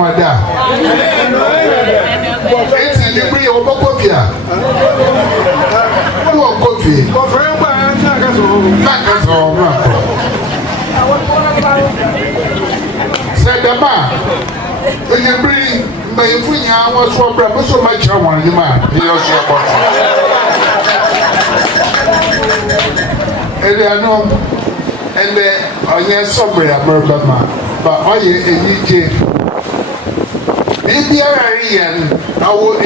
wada. It's in the free of Cewefia. Who are coffee? Said the man, when you bring my Funya was for breakfast so much. I want you, man. And I know, and I am somewhere, but I am maybe I will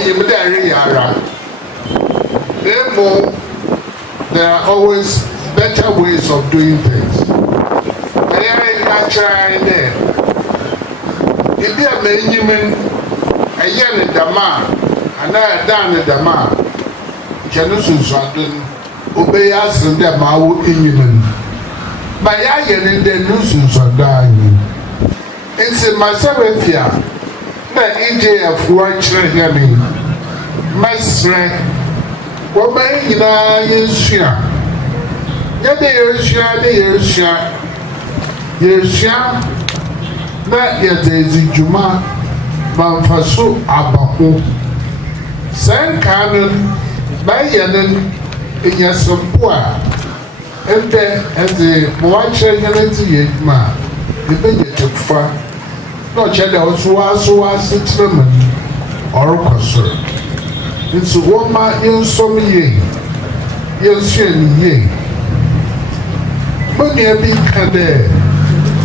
there are always better ways of doing things. I am trying there. If you are human, a young in the man, and I done in the man, Janusus obey us in the Mao human. By I in the nuisance are dying. It's in my Cewefia. The India of watching my strength. What may you know, Yeshua? Yeshua, that yet is Juma, Manfaso Abaho. San Canon, by Yanan, in Yasampua, and then as the watcher Yanati, the baby took far. No cheddar was 6 women or concern. It's a woman in some year. Yes, ye. But you be cadre,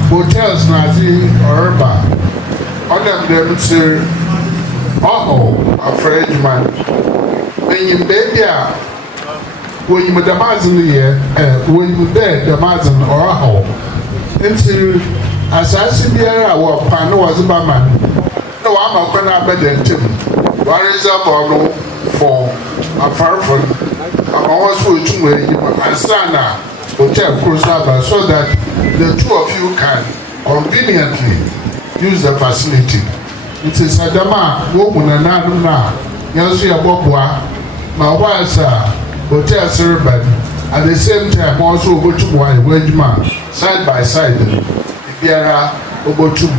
hotels Nazi or bar. On them, sir. A Frenchman. When you baby out, when you Damazin here, when you there, Damazin or a hole. Into Assassin, our pan was a man. No, I'm a corner better than Tim. What is up for a farfon? I'm also to where you and Sana hotel crossover so that the two of you can conveniently use the facility. It is a dama, woman, and Aduna, Yansi Abobwa, my wife's hotel servant. At the same time, also go to my wage side by side. Biara Obotum,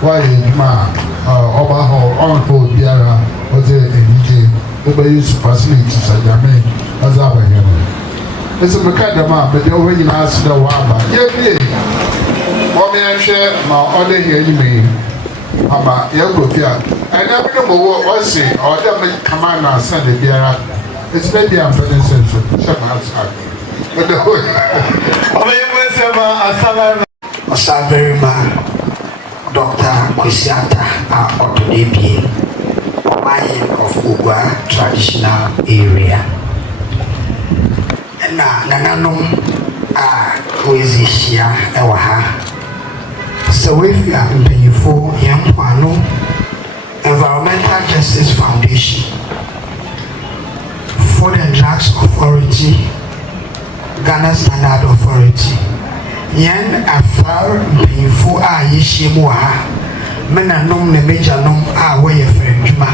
why ma Obaho on hold Biara was a DJ, use facilities at Yame, as I am. It's a Macadama, but you already asked the Wamba. Yeah, mommy, I share my other here, you mean. Ama, Cewefia. I never know what was it, or that command and send the Biara. It's maybe I'm very sensitive. Shut my house. But the whole. Osa very man, Dr. Cewefia Otodebi, Omayin of Ugwa traditional area. And Nananum Wizishia Ewaha Cewefia Mpeyifo Yampano Environmental Justice Foundation, Food and Drugs Authority, Ghana Standard Authority. Yan afar mpanyinfo yeshiemu ha mena nom na meja nom we ye frendwuma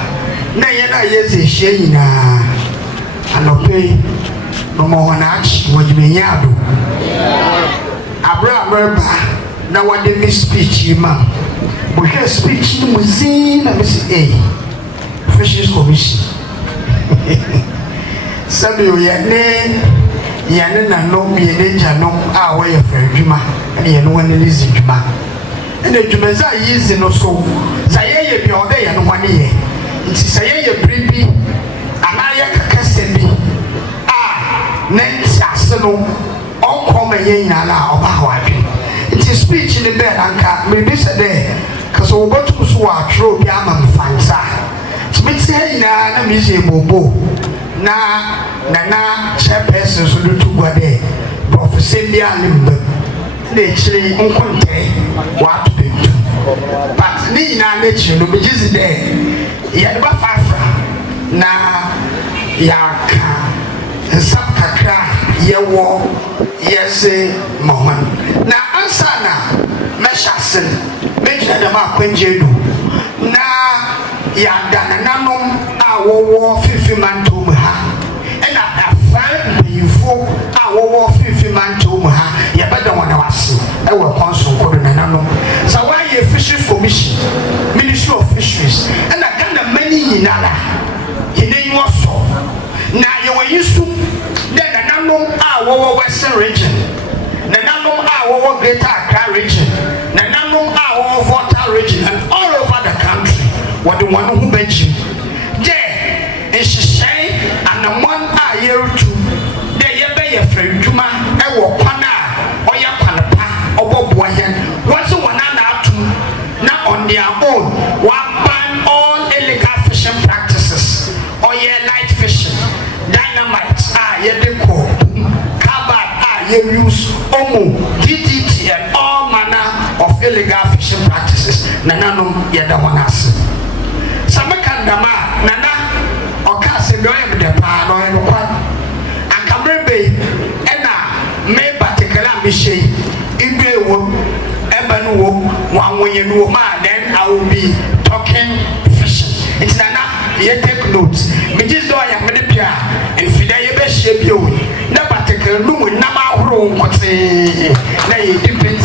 na yan yeze hye nyina anope no mo wana achi wajimenya ado abra na wade me speech ma bo hwe speech ni muzin na mesi Fisheries Commission sabi o ya ne Yan na nom ye neja nom we ye frendwuma na ye no wane lizi dwuma na dwuma za yizi no so za ye bi oda ye no wane ye nti sa ye bribi ana ye kakase bi na nsase no onkoma ye nyina na oba hawadwe nti speech ni be anka me bi se de kaso wo botu so wa atro bi ama mfansa tibiti nyina na mi je bobo na chairperson so do to go there Professor Bialimbe they chiri nkonte what to do but ni na nature no be just there ya ba fafra na ya ka nsakakra yewo yese moment na ansa na meshasen mejina da ma kwanjedu na ya dana nanom awowo fifimanto ha ena afal bifo awowo fifimanto ha ya bada wana wase ewe konso kodo na nanom sa wa ye Fisheries Commission Ministry of ɛwɔ Greater Accra region nananom a wɔwɔ Volta region and all over the country wɔde wɔn ho bɛgye dɛ nhyehyɛe anamɔn a yɛretu dɛ yɛbɛyɛ fɛ adwuma ɛwɔ kwan a ɔyɛ kwanpa ɔbɔboa yɛn wɔn nso wɔn ana atum na on their own ban all illegal fishing practices ɔyɛ light fishing dynamite a yɛde kɔ carbide a yɛuse omo DDT and all manner of illegal fishing practices nananom yɛda wɔn ase sameka ndama nana ɔka sɛ bɛyɛ mede paa na ɔyɛ nokwa akamere bɛyi ɛna me particular mehyɛ idwe wɔ ɛba no wɔ wɔanwonyɛ no wɔ ma then I will be talking fishing it's nana yɛ take notes me just do ɔyɛ mede pia mfida yɛbɛhyia bio na particular no mu nam ahorow nkɔtee na yɛ depend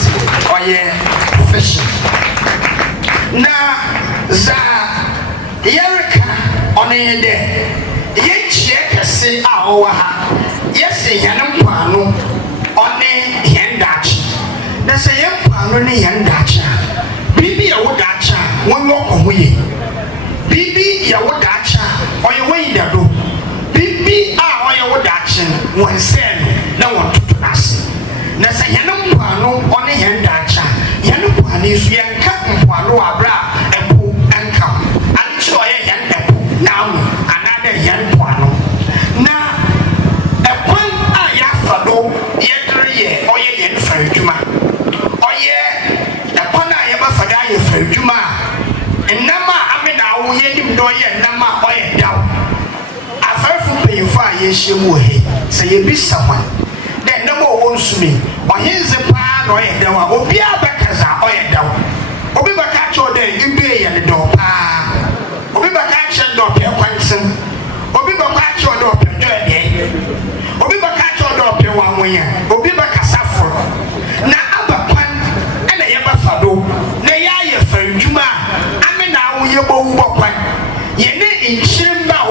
ɔyɛ fishing na za yɛreka ɔno yɛ dɛ yɛnkyia kɛse a ɔwɔ ha yɛsɛ yɛne mpoano ɔne yɛn daakye na sɛ yɛn mpoano ne yɛn daakye a biribi yɛwɔ daakye a wɔnyɛ ɔkɔ ho yɛ biribi yɛwɔ daakye a ɔyɛ wɔyi dado biribi a ɔyɛ wɔ daakye wɔn nsɛn no na wɔn toto n'ase na sɛ yɛne mpoano ɔne yɛn daakye a yɛne mpoano nso yɛnka mpoano abere a ɛpo nka ho adekyerɛ ɔyɛ yɛn ɛpo n'amu anaadɛ yɛn mpoano na ɛkwan a yɛafa do yɛdere yɛ ɔyɛ yɛn fɛ adwuma ɔyɛ ɛkwan a yɛbɛfa do ayɛ fɛ adwuma a nnam a amena awo yɛnim dɛ ɔyɛ nnam a ɔyɛ daw afɛɛfo mpanyinfo a yɛahyia mu wɔ ha sɛ yɛbisa wɔn dɛ nnam a ɔwɔ nsumi ɔhenze paa na ɔyɛ daw a obiara bɛkasa ɔyɛ daw obi bɛka kyerɛw dɛ ebie yɛ ne dɔw paa obi bɛka kyerɛ dɛ ɔpɛ kwanten obi bɛka kyerɛw dɛ ɔpɛ dɔɛdeɛ obi bɛka kyerɛw dɛ ɔpɛ wanwonya obi bɛkasa foro na aba kwan ɛna yɛbɛfa do na yɛayɛ fɛ adwuma a amena awo yɛbɛwu bɔ kwan yɛne nkyirem ba a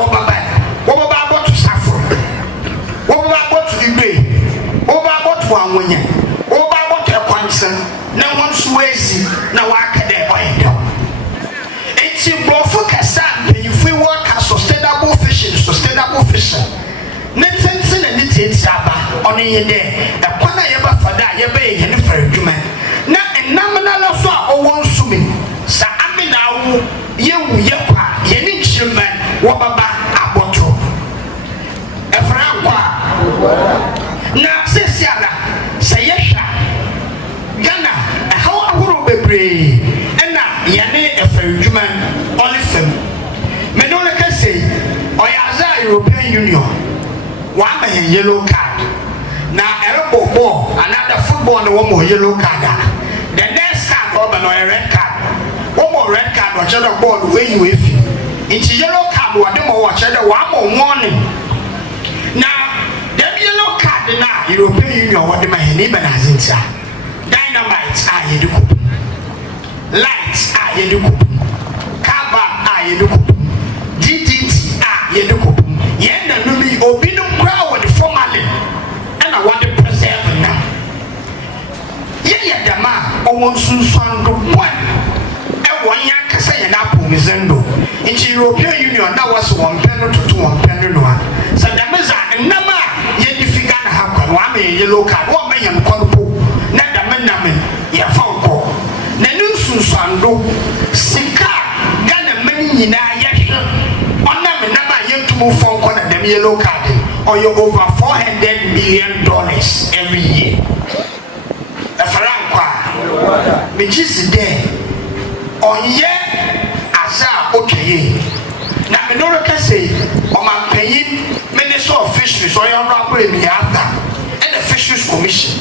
wɔbɛba abɔto saforo wɔbɛba abɔto ibie wɔbɛba abɔto wanwonya wɔbɛba abɔto ɛkwanten na wɔn nso wɔasi na wɔaka dɛ ɔyɛ dɛw enti borɔfo kasa mpanyinfo yi wɔka sustainable fishing ne tenten na ne tiatia aba ɔno yɛ dɛ ɛkwan a yɛbɛfa da a yɛbɛyɛ yɛne fɛ adwuma na nnam nala so a ɔwɔ nsumi sa amena awo yɛwu yɛkɔ a yɛne nkyirima wɔbɛba abɔto ɛfra nkɔ a na sɛsi ara sɛ yɛhwɛ Ghana ɛhaw ahorow bebree ɛna yɛne ɛfɛ adwuma ɔne fam mene wo ka sɛ ɔyɛ adze a European Union wama yɛn yellow card na ɛrebɔ ball another football na wɔmɔ yellow card a the next card ɔbɛ na ɔyɛ red card wɔmɔ red card ɔkyerɛ dɛ ball wɔyi wɔafi nti yellow card wɔde mɔ wɔkyerɛ dɛ wɔamɔ warning na dɛm yellow card na European Union wɔde ma yɛn ne bɛ na adze ntia dynamite a yɛde kɔpu light a yɛde kɔpu carbide a yɛde kɔpu DDT a yɛde kɔpu yɛn na no bi obinom koraa wɔde formalin ɛna wɔde preserve nam yɛyɛ dɛm a ɔwɔ nsunsuando bɔn ɛwɔ nyɛ ankasa yɛn apɔmizendo nti European Union na wɔsɛ wɔn pɛ no toto wɔn pɛ no noa sɛ dɛm za nnam a yɛde fi Ghana ha kwan wɔama yɛn yellow card wɔma yɛn nkɔn po na dɛm nam yɛfa nkɔ na ne nsunsuando sika Ghana mani nyinaa yɛhwɛ ɔnam nam a yɛntum fɔ nkɔ na dɛm yellow card ɔyɛ over $400 million every year ɛfra nkɔ a megye si dɛ ɔnyɛ asa a ɔtwa yie na mene wo ka sɛ ɔmampanyin Minister of Fisheries ɔyɛ ɔno akɔ Emiata ɛna Fisheries Commission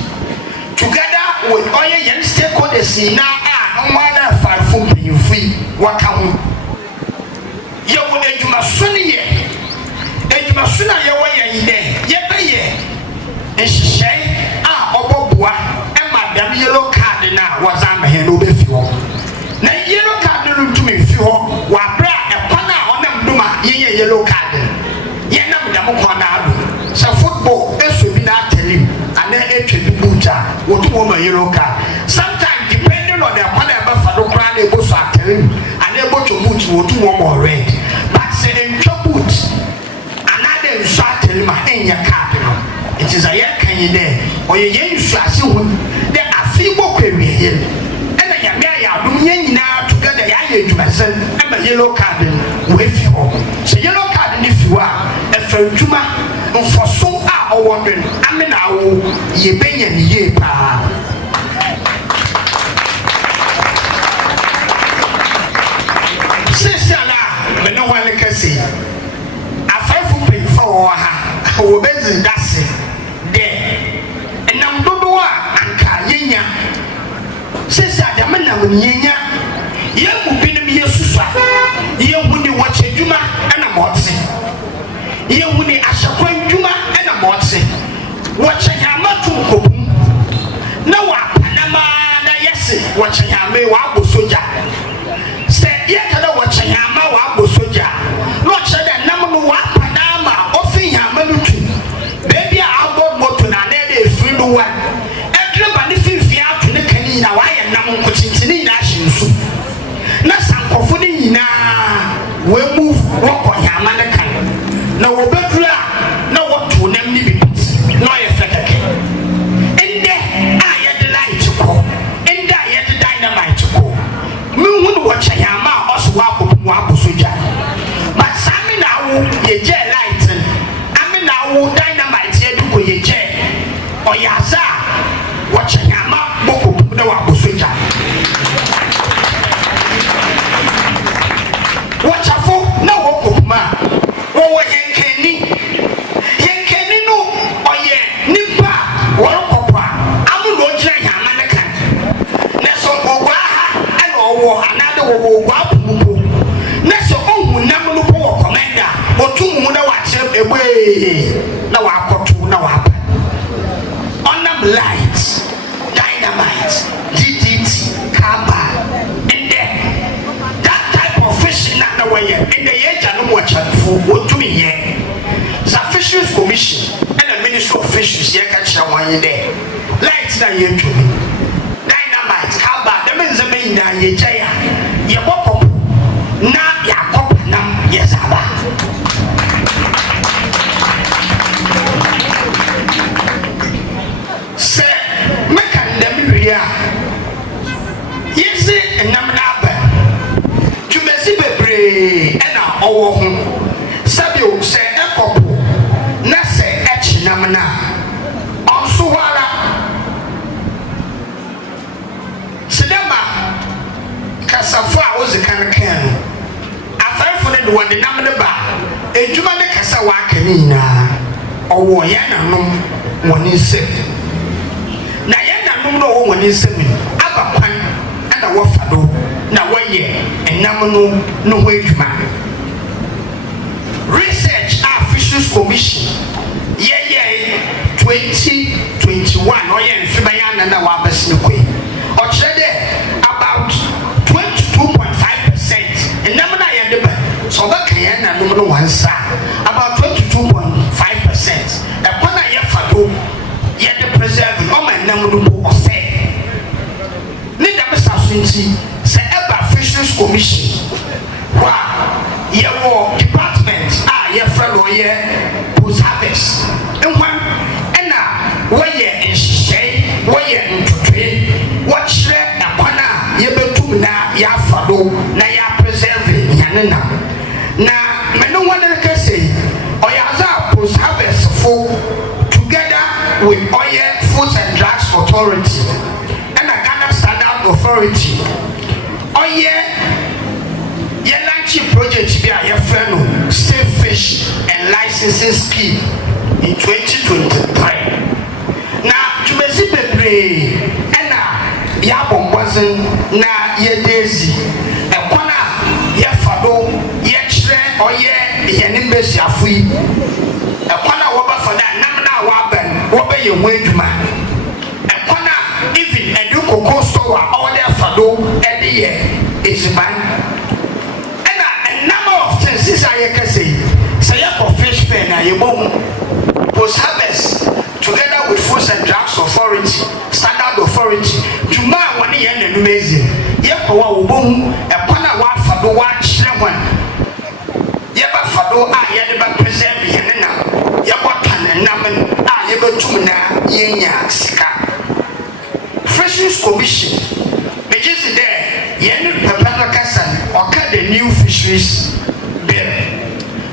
together with ɔyɛ yɛn stakeholders nyinaa a ɔmɔada afaafo mpanyinfo yi wɔka ho yɛwɔ adwumaso no yɛ adwumaso no a yɛwɔ yɛn yi dɛ yɛbɛyɛ nhyehyɛe a ɔbɔboa ɛma dɛm yellow card no a wɔdze ama yɛn no wobɛfi hɔ na yellow card no ntumi mfi hɔ wɔ aberɛ a ɛkwan a ɔnam dom a yɛyɛ yellow card yɛnam dɛm kwan no ado sɛ football ɛsɔ bi na atanim anaa ɛtwa bi boot a wɔtum wɔma yellow yellow card. Sometimes depending on the whatever for the crowd they go so and able to boot will do more red. But say in your boot, another shot in my in your card. It is a year can you there or you yen shall see there are feeble query here. And I am there now together to myself and a yellow card with you. So yellow card if you are a Juma for so are wondering. I mean now ye been ye pa. Sister la, but no one can see. A 5 foot for her, who was that's it. There, and I'm Dodoa and Kayenya. Sister, the man of Yenya, you will be the Yesusa. You will watch a Juma and a Motsi. You will Ashakwan Juma and a Motsi. Watch a Yamatu. No one, Panama, yes, watch a Yame Wabu Soja. Say, yet I watch a Yama Wabu Soja. Watch a number one Panama, offering Yamanuki. Baby, I'll go motor and then free the one. Everybody feels fear to the canina. Why am I continuing Nashin? Nasa Kofuni na we move walk on Yamanaka. No, we better know what to name me. No, if I in there, I had the light to go. In there, I had the dynamite to go. Moon watch a Yama, also walk up Wabu Soja. But Sammy now, ye jet light. I mean, now dynamite here to go ye jet. Or Yaza, watch a Yama, walk up the Wabu Soja. Watch a fool, no walk up ma. Oh, Yankee no, oh, yeah, Nipa, Wallopapa. I'm going to Yamanaka. That's all Owaha and Owa, another Owapu. That's all number of commander or 2 more watch away. No, I got to know up. On them lights, dynamite, DDT, Kaba, and there. Fishing not the way in the age and watch for what to me yet. The Fisheries Commission and the Ministry of Fisheries, you catch one day. Lights that you to me. Dynamite, how about the men's main now, ye jaya, ye walk up. Now, ya cop, nam, yes, about. Sir, make a them yes, and number. And our Sabio said, Echo, Nasa, Etch Namana, on Suwala Sidama Casafa was a kind of can. After I found one the number bar, a Jumana Casawa Canina, or Yana no one is sick. Nayana no one is seven, Abapan and a Wafado. Now, 1 year and no wage man. Research Fisheries Commission, 2021, or yeah, Fibayan and our Besnukwe. Or about 22.5%. And number I so that can and number one side. About 22.5%. Upon a year for two, yet the preserve moment number or say. Need a Mr. Say Fisheries Commission. Wow, your department, your friend, post harvest. And one, and now, where you're in Shay, where you're in Trade, what share a pana, you be to now, ya follow, now ya preserving Yanina. Now, me no one can say, or ya post harvest for together with Oil Foods and Drugs Authority and a Ghana Standard Authority. Oh yeah, your launching project be a friend Safe Fish and Licensing Scheme in 2023. Now, to be see and Yabon wasn't na ye daisy. A corner, ye fado, ye shred or ye nimbus ya free. A corner wobber for that namna waben, wobber your wage man. A corner, even a duke of store or their fado, and the year is man. And a number of things I can say. Say for fish pen, you won't post harvest together with food sɛ drugs authority standard authority dwuma a wɔne yɛn na num ezi yɛkɔ wa wɔbɔhu ɛkwan a wɔafa do wɔakyerɛ wɔn yɛbɛfa do a yɛde bɛ preserve yɛn nam yɛbɔtɔ ne nam a yɛbɛtum na yɛnya sika Fisheries Commission megye si dɛ yɛn pɛpɛ no kasa ɔka the new fisheries bill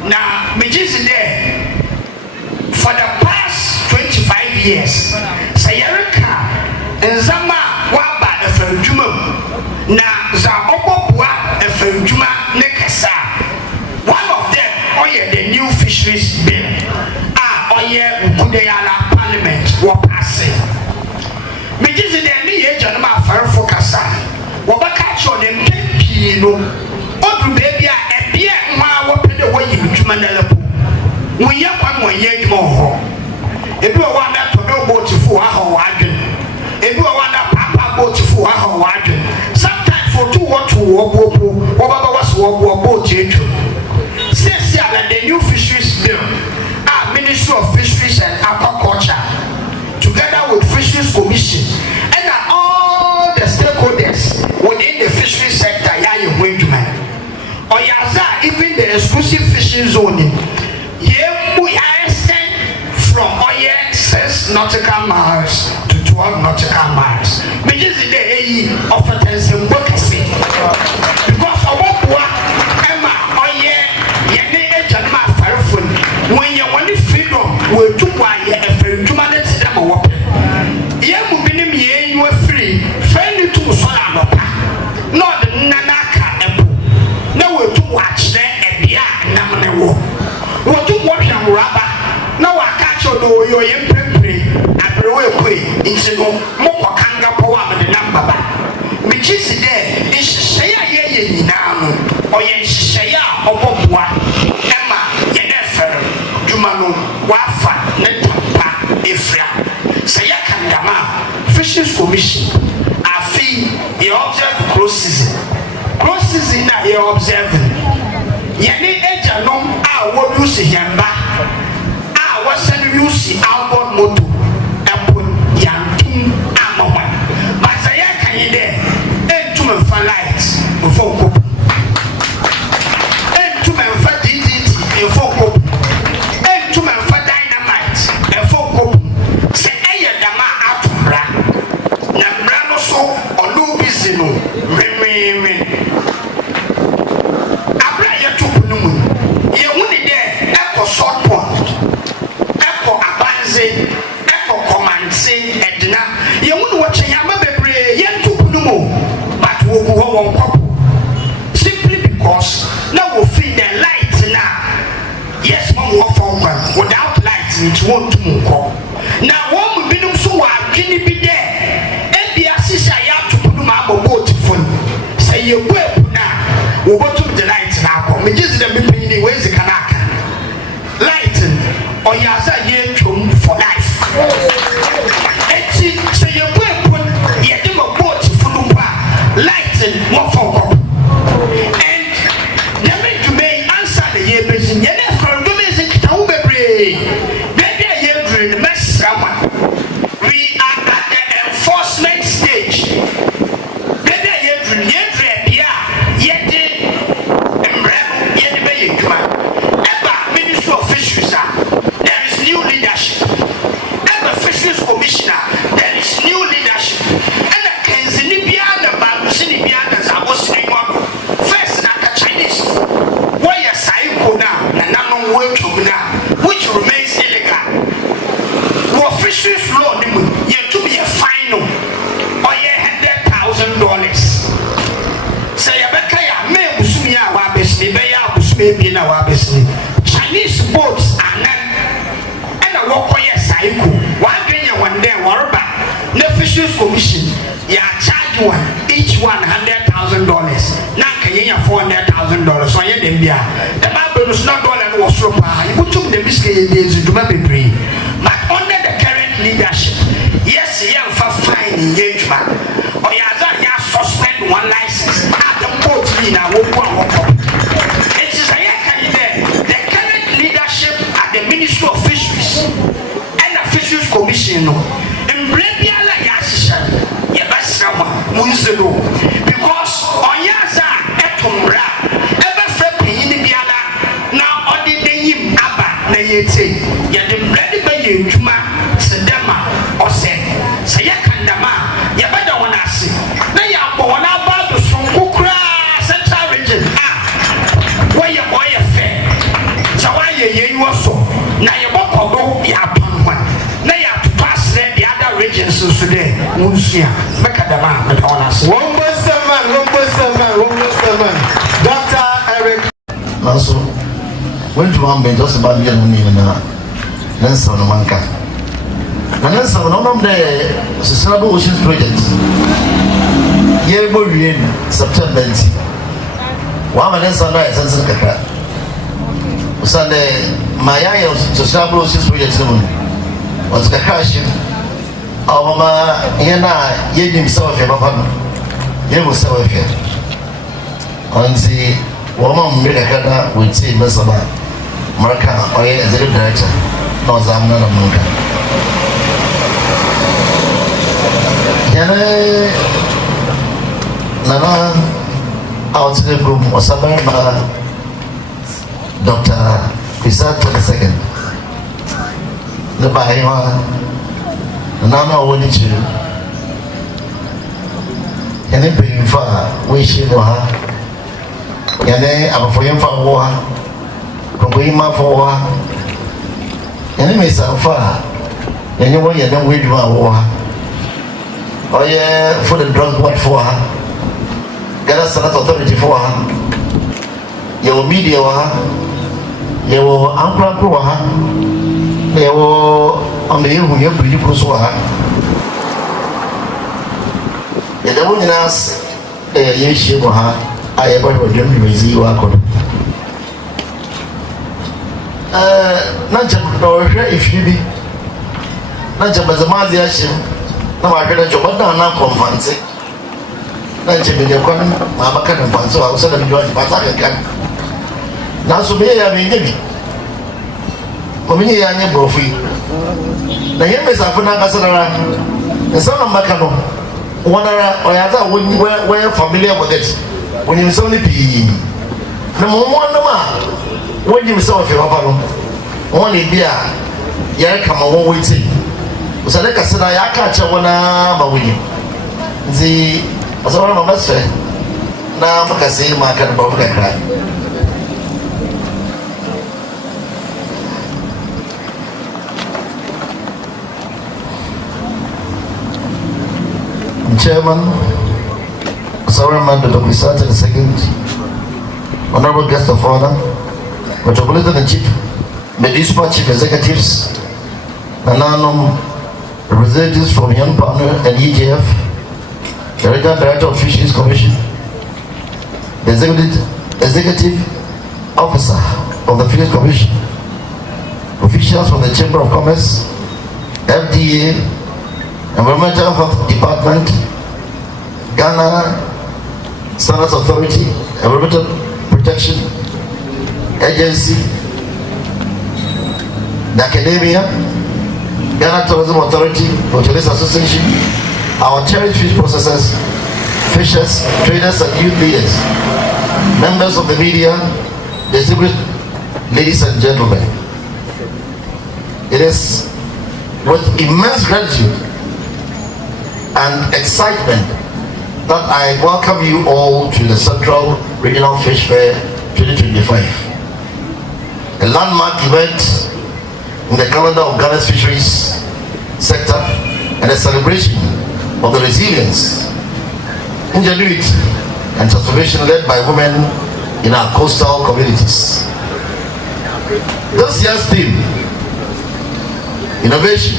na megye si dɛ for the past 25 years sɛ yɛreka nzama waba afɛndwuma mu na za ɔbɔboa afɛndwuma ne kasa one of them ɔyɛ the new fisheries bill a ɔyɛ nkudeyala parliament wɔ paase megye si dɛ ne yɛ agya no ma afarefo kasa wɔbɛka kyerɛ ne mpɛ pii no ɔduru baabi a ɛbeɛ nwa a wɔpɛ dɛ wɔyi adwuma no alapo wɔnyɛ kwan wɔnyɛ adwuma wɔ hɔ ebi wɔ hɔ ada tɔdɔ bootifo wɔ ahɔ wɔ adwene ebi wɔ hɔ ada paapa bootifo wɔ ahɔ wɔ adwene sometimes wɔtu wɔto wɔ buopo wɔbɛbɛ wɔ so wɔ buo booti atwam sɛsi ala the new fisheries bill a Ministry of Fisheries and Aquaculture together with Fisheries Commission and all the stakeholders within the fisheries sector yɛayɛ ho adwuma ɔyɛadza even the exclusive fishing zone from 6 nautical miles to 12 nautical miles. Which is the day of a tension workers. Because of what Emma, Yene Janma Farfun, when you want freedom, will do why a friend to manage them a whoop. Yamu Binim, you are free, friendly to Solanopa, not the Nanaka Epo. No, we're to watch there and be a Namane. What to watch and rubber. No, I catch you do your empty. I brew away into more kanga power than the number. Which is there, is Shaya Ye now, or Yen Shaya or Bobwa, Emma, Yenefer, Jumano, Wafa, Netapa, Efra, Sayakandama, Fisheries Commission. I feel you observe close season. Close season, you observing. Yeni Ejanom, I will use Yamba. Wasn't you see outboard motor and put Yantum Amoma? But I can there, and to my fan lights before cope, and to my fat DDT before cope, and to my fat dynamite before cope. Say, Aya Dama Apura, Nambrano so or no Bizino, remain. Abraya to Punum, you wouldn't there, Echo Short Point. Echo command say Edna, you won't watch a yama bebre, yet to Punumo, but will go on couple. Simply because now we'll feed the lights now. Yes, one more forward without lights, it won't move. Now, one will be no so I can be there. And the assist I have to put my boat phone. Say you will now, we'll go to the lights now. We just let me pay the ways the Kanaka. Lighten or Yaza ye for life. Say you will put yet a boat for lighten more for and the make you may answer the year basin yet from the music to be maybe a year during the mess. We are at the enforcement stage. Maybe a year during the year, yet the baby. Ministry of Fisheries, there is new leadership. And the Fisheries Commissioner, there is new leadership. And the Kenzinibian, the Babusinibian, the Zabosiniwan, first at the Chinese. Why a cycle now, and I'm work now, which remains illegal. For fisheries law, you have to be a final or $100,000. Say, Abekaya, may Busumia Wabesni, Baya Busumi, Wabesni. Chinese boats are not, and a walk for your cycle. One day, one day, the Fisheries Commission, you charge one, each $100,000. Now, can you $400,000? So, I didn't be the Bible is not all that was so far. You took the biscuit days to be but under the current leadership, yes, you have a fine engagement. Or you have suspend one license at the boat in a walk. It is a leadership at the Ministry of Fisheries and the Fisheries Commission Unsedo because Onyaza Etumra ever frapping in the Biala now on the name Abba Nayete Yadim Ready by Juma Sedema or say Sayakandama Yabada Wanasi Naya Bona Badu Sunkukra Central Region where your boy affair Sawaye you also Nayaboko Yapan one Naya to pass the other regions today Musia Macadama and Honas one person Dr. Eric also went to one just about the even Nelson Manka and then some of the Sustainable Oceans Project year September 1 and Sunday Sunday my Sustainable Oceans Project was the crash our mama Yena Yen himself a papa Yen was Cewefia and the woman made a cata with say Mesaba Marka or executive director no Zamna Munka Yana Nana out to the room or somewhere Dr. Pisat II the Bahima Nana wanted to and then bring far wishing for her and then I'm for him for war from Wima for war and then Miss Alpha and you want you don't wait for war oh yeah for the drug what for her get us another authority for her your media your uncle for her your on the year when you're pretty close to her. The devil in us, a year she for her, I ever would dream with you. Not if you be not as a Maziashim, no, I heard a job, but now confancy. Not to be the one, Mamma can and so I'll send them to Pataka. Now, so be I mean, give me. Community and your profit. Na yeme safuna kasara nsana makano wonara oyaza we familiar with it when you so be na mo no ma when you so fe papa no won e bia yare kama won wait usale kasara ya ka che wona ma wuni nzi asara ma masfe na makasi ma kan ba ka kra Chairman, Sovereign Dr. Pisat II, Honorable Guest of Honor, Metropolitan and Chief, Medisport Chief Executives, Nananum, representatives from Young Partner and EJF, the Regional Director of Fisheries Commission, the Executive Officer of the Fisheries Commission, officials from the Chamber of Commerce, FDA, Environmental Health Department, Ghana Standards Authority, Environmental Protection Agency, the Academia, Ghana Tourism Authority, Hoteliers Association, our cherished fish processors, fishers, traders and youth leaders, members of the media, distinguished ladies and gentlemen. It is with immense gratitude and excitement that I welcome you all to the Central Regional Fish Fair 2025, a landmark event in the calendar of Ghana's fisheries sector and a celebration of the resilience, ingenuity and transformation led by women in our coastal communities. This year's theme, innovation,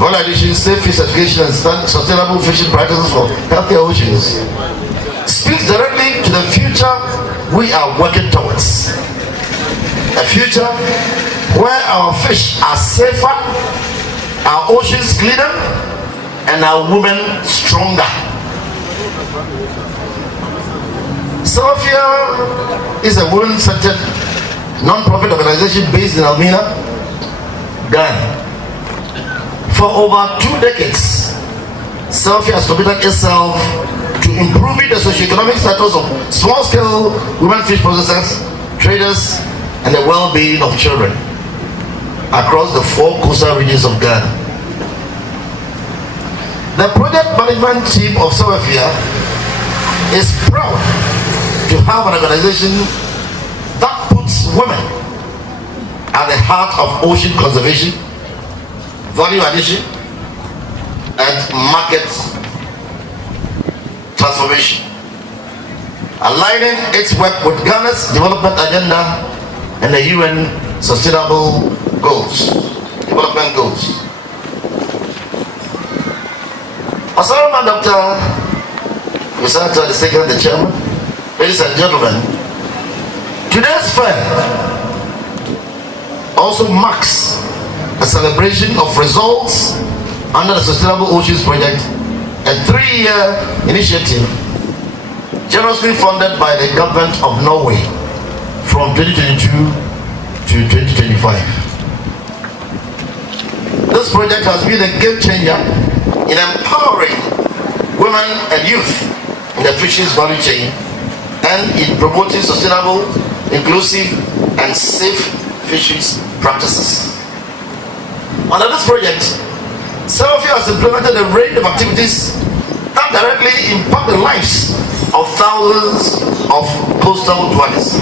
validation, safe fish education and sustainable fishing practices for healthier oceans, speaks directly to the future we are working towards. A future where our fish are safer, our oceans cleaner, and our women stronger. Cewefia is a women-centered non-profit organization based in Almina, Ghana. For over 2 decades, Cewefia has committed itself to improving the socio-economic status of small-scale women fish processors, traders, and the well-being of children across the 4 coastal regions of Ghana. The project management team of Cewefia is proud to have an organization that puts women at the heart of ocean conservation, value addition, and market transformation, aligning its work with Ghana's development agenda and the UN Sustainable Development Goals. Asarama Dr. Wisata, the second, the chairman, ladies and gentlemen, today's fair also marks a celebration of results under the Sustainable Oceans Project, a 3-year initiative generously funded by the government of Norway from 2022 to 2025. This project has been a game changer in empowering women and youth in the fisheries value chain and in promoting sustainable, inclusive, and safe fisheries practices. Under this project, Cewefia has implemented a range of activities that directly impact the lives of thousands of coastal dwellers.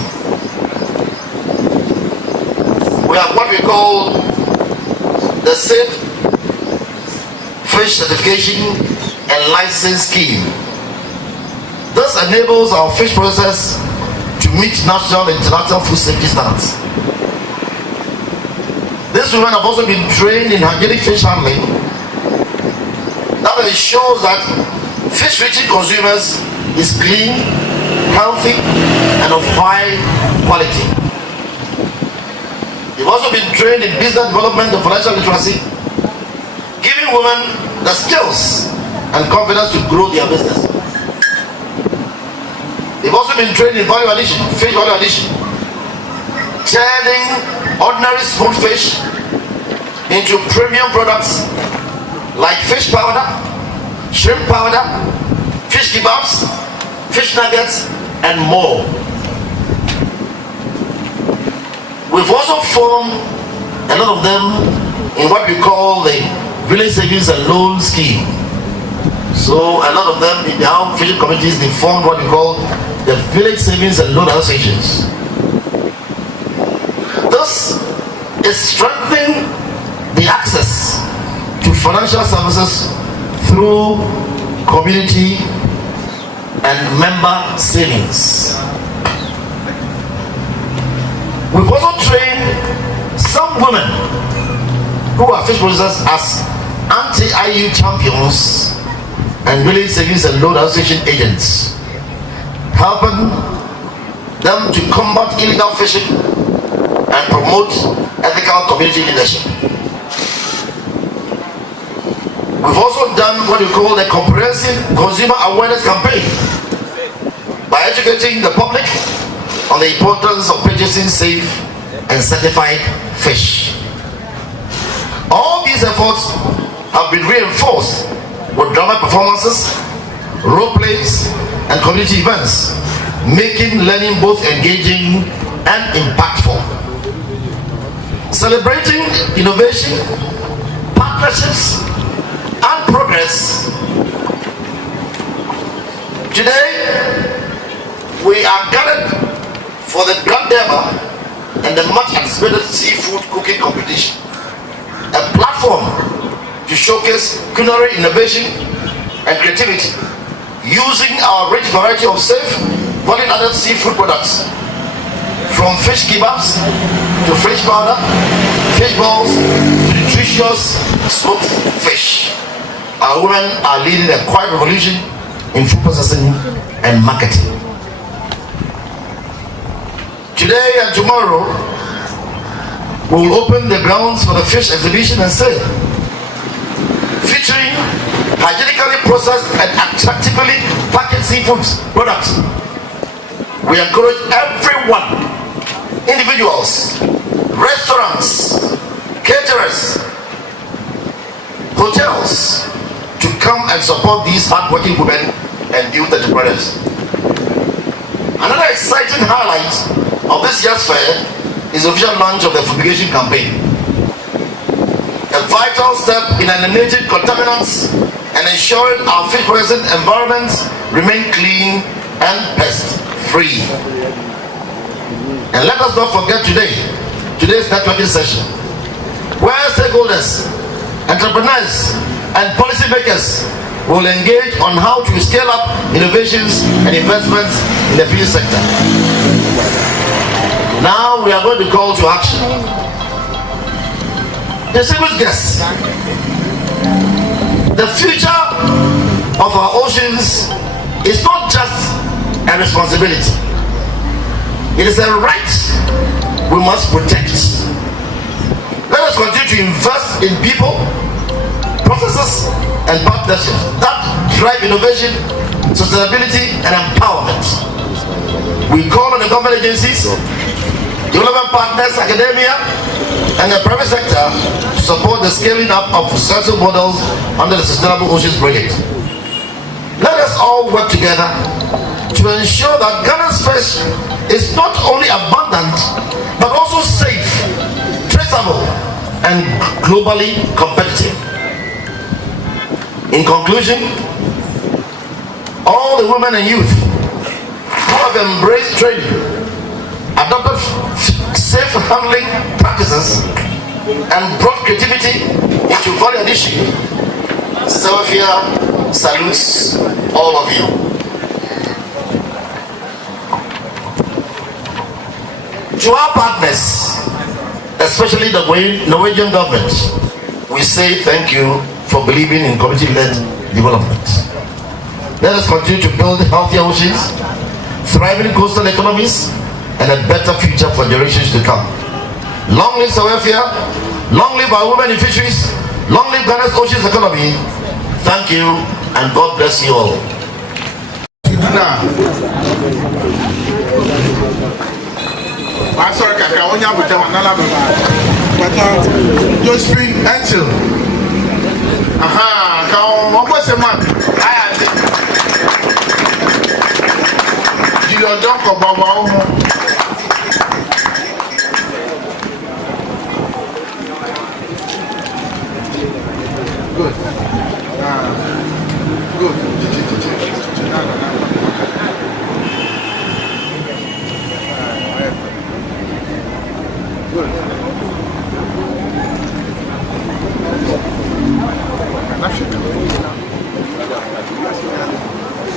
We have what we call the Safe Fish Certification and License Scheme. This enables our fish processors to meet national and international food safety standards. These women have also been trained in hygienic fish handling. That ensures that fish reaching consumers is clean, healthy, and of high quality. They've also been trained in business development and financial literacy, giving women the skills and confidence to grow their business. They've also been trained in value addition, fish value addition, turning ordinary smoked fish into premium products like fish powder, shrimp powder, fish kebabs, fish nuggets, and more. We've also formed a lot of them in what we call the Village Savings and Loan Scheme. So a lot of them in our fishing communities, they formed what we call the Village Savings and Loan Associations. This is strengthening the access to financial services through community and member savings. We've also trained some women who are fish processors as anti-IU champions and Village Savings and Loan Association agents, helping them to combat illegal fishing and promote ethical community leadership. We've also done what we call the comprehensive consumer awareness campaign by educating the public on the importance of purchasing safe and certified fish. All these efforts have been reinforced with drama performances, role plays, and community events, making learning both engaging and impactful. Celebrating innovation, partnerships, and progress. Today, we are gathered for the Grand Deba and the much anticipated seafood cooking competition, a platform to showcase culinary innovation and creativity using our rich variety of safe, value-added seafood products, from fish kebabs to fish powder, fish balls to nutritious smoked fish. Our women are leading a quiet revolution in food processing and marketing. Today and tomorrow, we will open the grounds for the fish exhibition and sale, featuring hygienically processed and attractively packaged seafood products. We encourage everyone, individuals, restaurants, caterers, hotels, to come and support these hardworking women and youth entrepreneurs. Another exciting highlight of this year's fair is the official launch of the fumigation campaign, a vital step in eliminating contaminants and ensuring our fish processing environments remain clean and pest-free. And let us not forget today's networking session, where stakeholders, entrepreneurs, and policymakers will engage on how to scale up innovations and investments in the fish sector. Now we are going to call to action. Distinguished guests, the future of our oceans is not just a responsibility. It is a right we must protect. Let us continue to invest in people, processes, and partnerships that drive innovation, sustainability, and empowerment. We call on the government agencies, development partners, academia, and the private sector to support the scaling up of successful models under the Sustainable Oceans Project. Let us all work together to ensure that Ghana's fish is not only abundant but also safe, traceable, and globally competitive. In conclusion, all the women and youth who have embraced training, adopted safe handling practices, and brought creativity into value addition, Cewefia salutes all of you. To our partners, especially the Norwegian government, we say thank you for believing in community-led development. Let us continue to build healthier oceans, thriving coastal economies, and a better future for generations to come. Long live Cewefia, long live our women in fisheries, long live Ghana's oceans economy. Thank you, and God bless you all. Sorry, Kaka, only have to Josephine Angel. Aha, come, what's the man? I had you don't come Baba. Good. Good.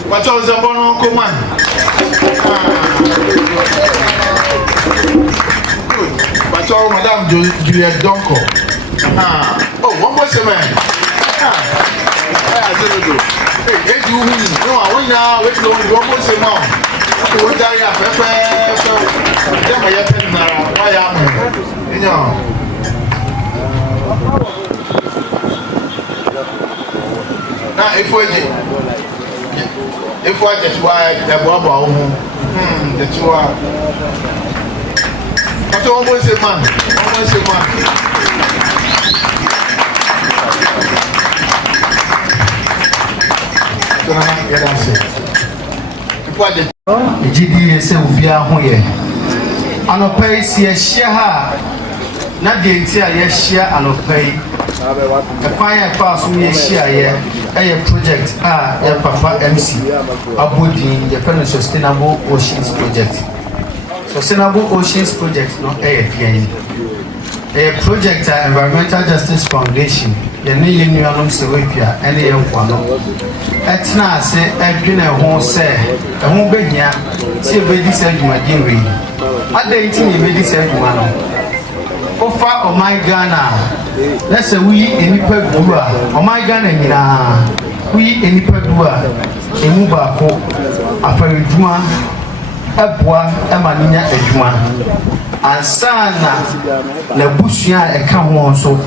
What was the one command? Good. But all Madame Juliet Donko. Oh, one more man. Hey, you no, I want now. Wait, no, one more man. What are you? So, tell me your pen now. Why am I? You know. Now, if I just why the Baba, the two are. But almost a man, almost a man. GDA Cewefia Hoye. Anopai share na de nti a ye share anopai. E kwanya fa so ye share ye project ye papa MC abodi the Sustainable Oceans Project. Sustainable Oceans Project no a project Environmental Justice Foundation the new union Cewefia and the Yankwano. Etna say edwene ho say e ho behia ti e bedi say dwuma dinwe ade ti ni bedi say dwuma no ofa o my Ghana let's say we enipa du a o my Ghana nyina we enipa du a emu ba ko afari dwuma eboa e ma nya adwuma ansana na busua e ka ho so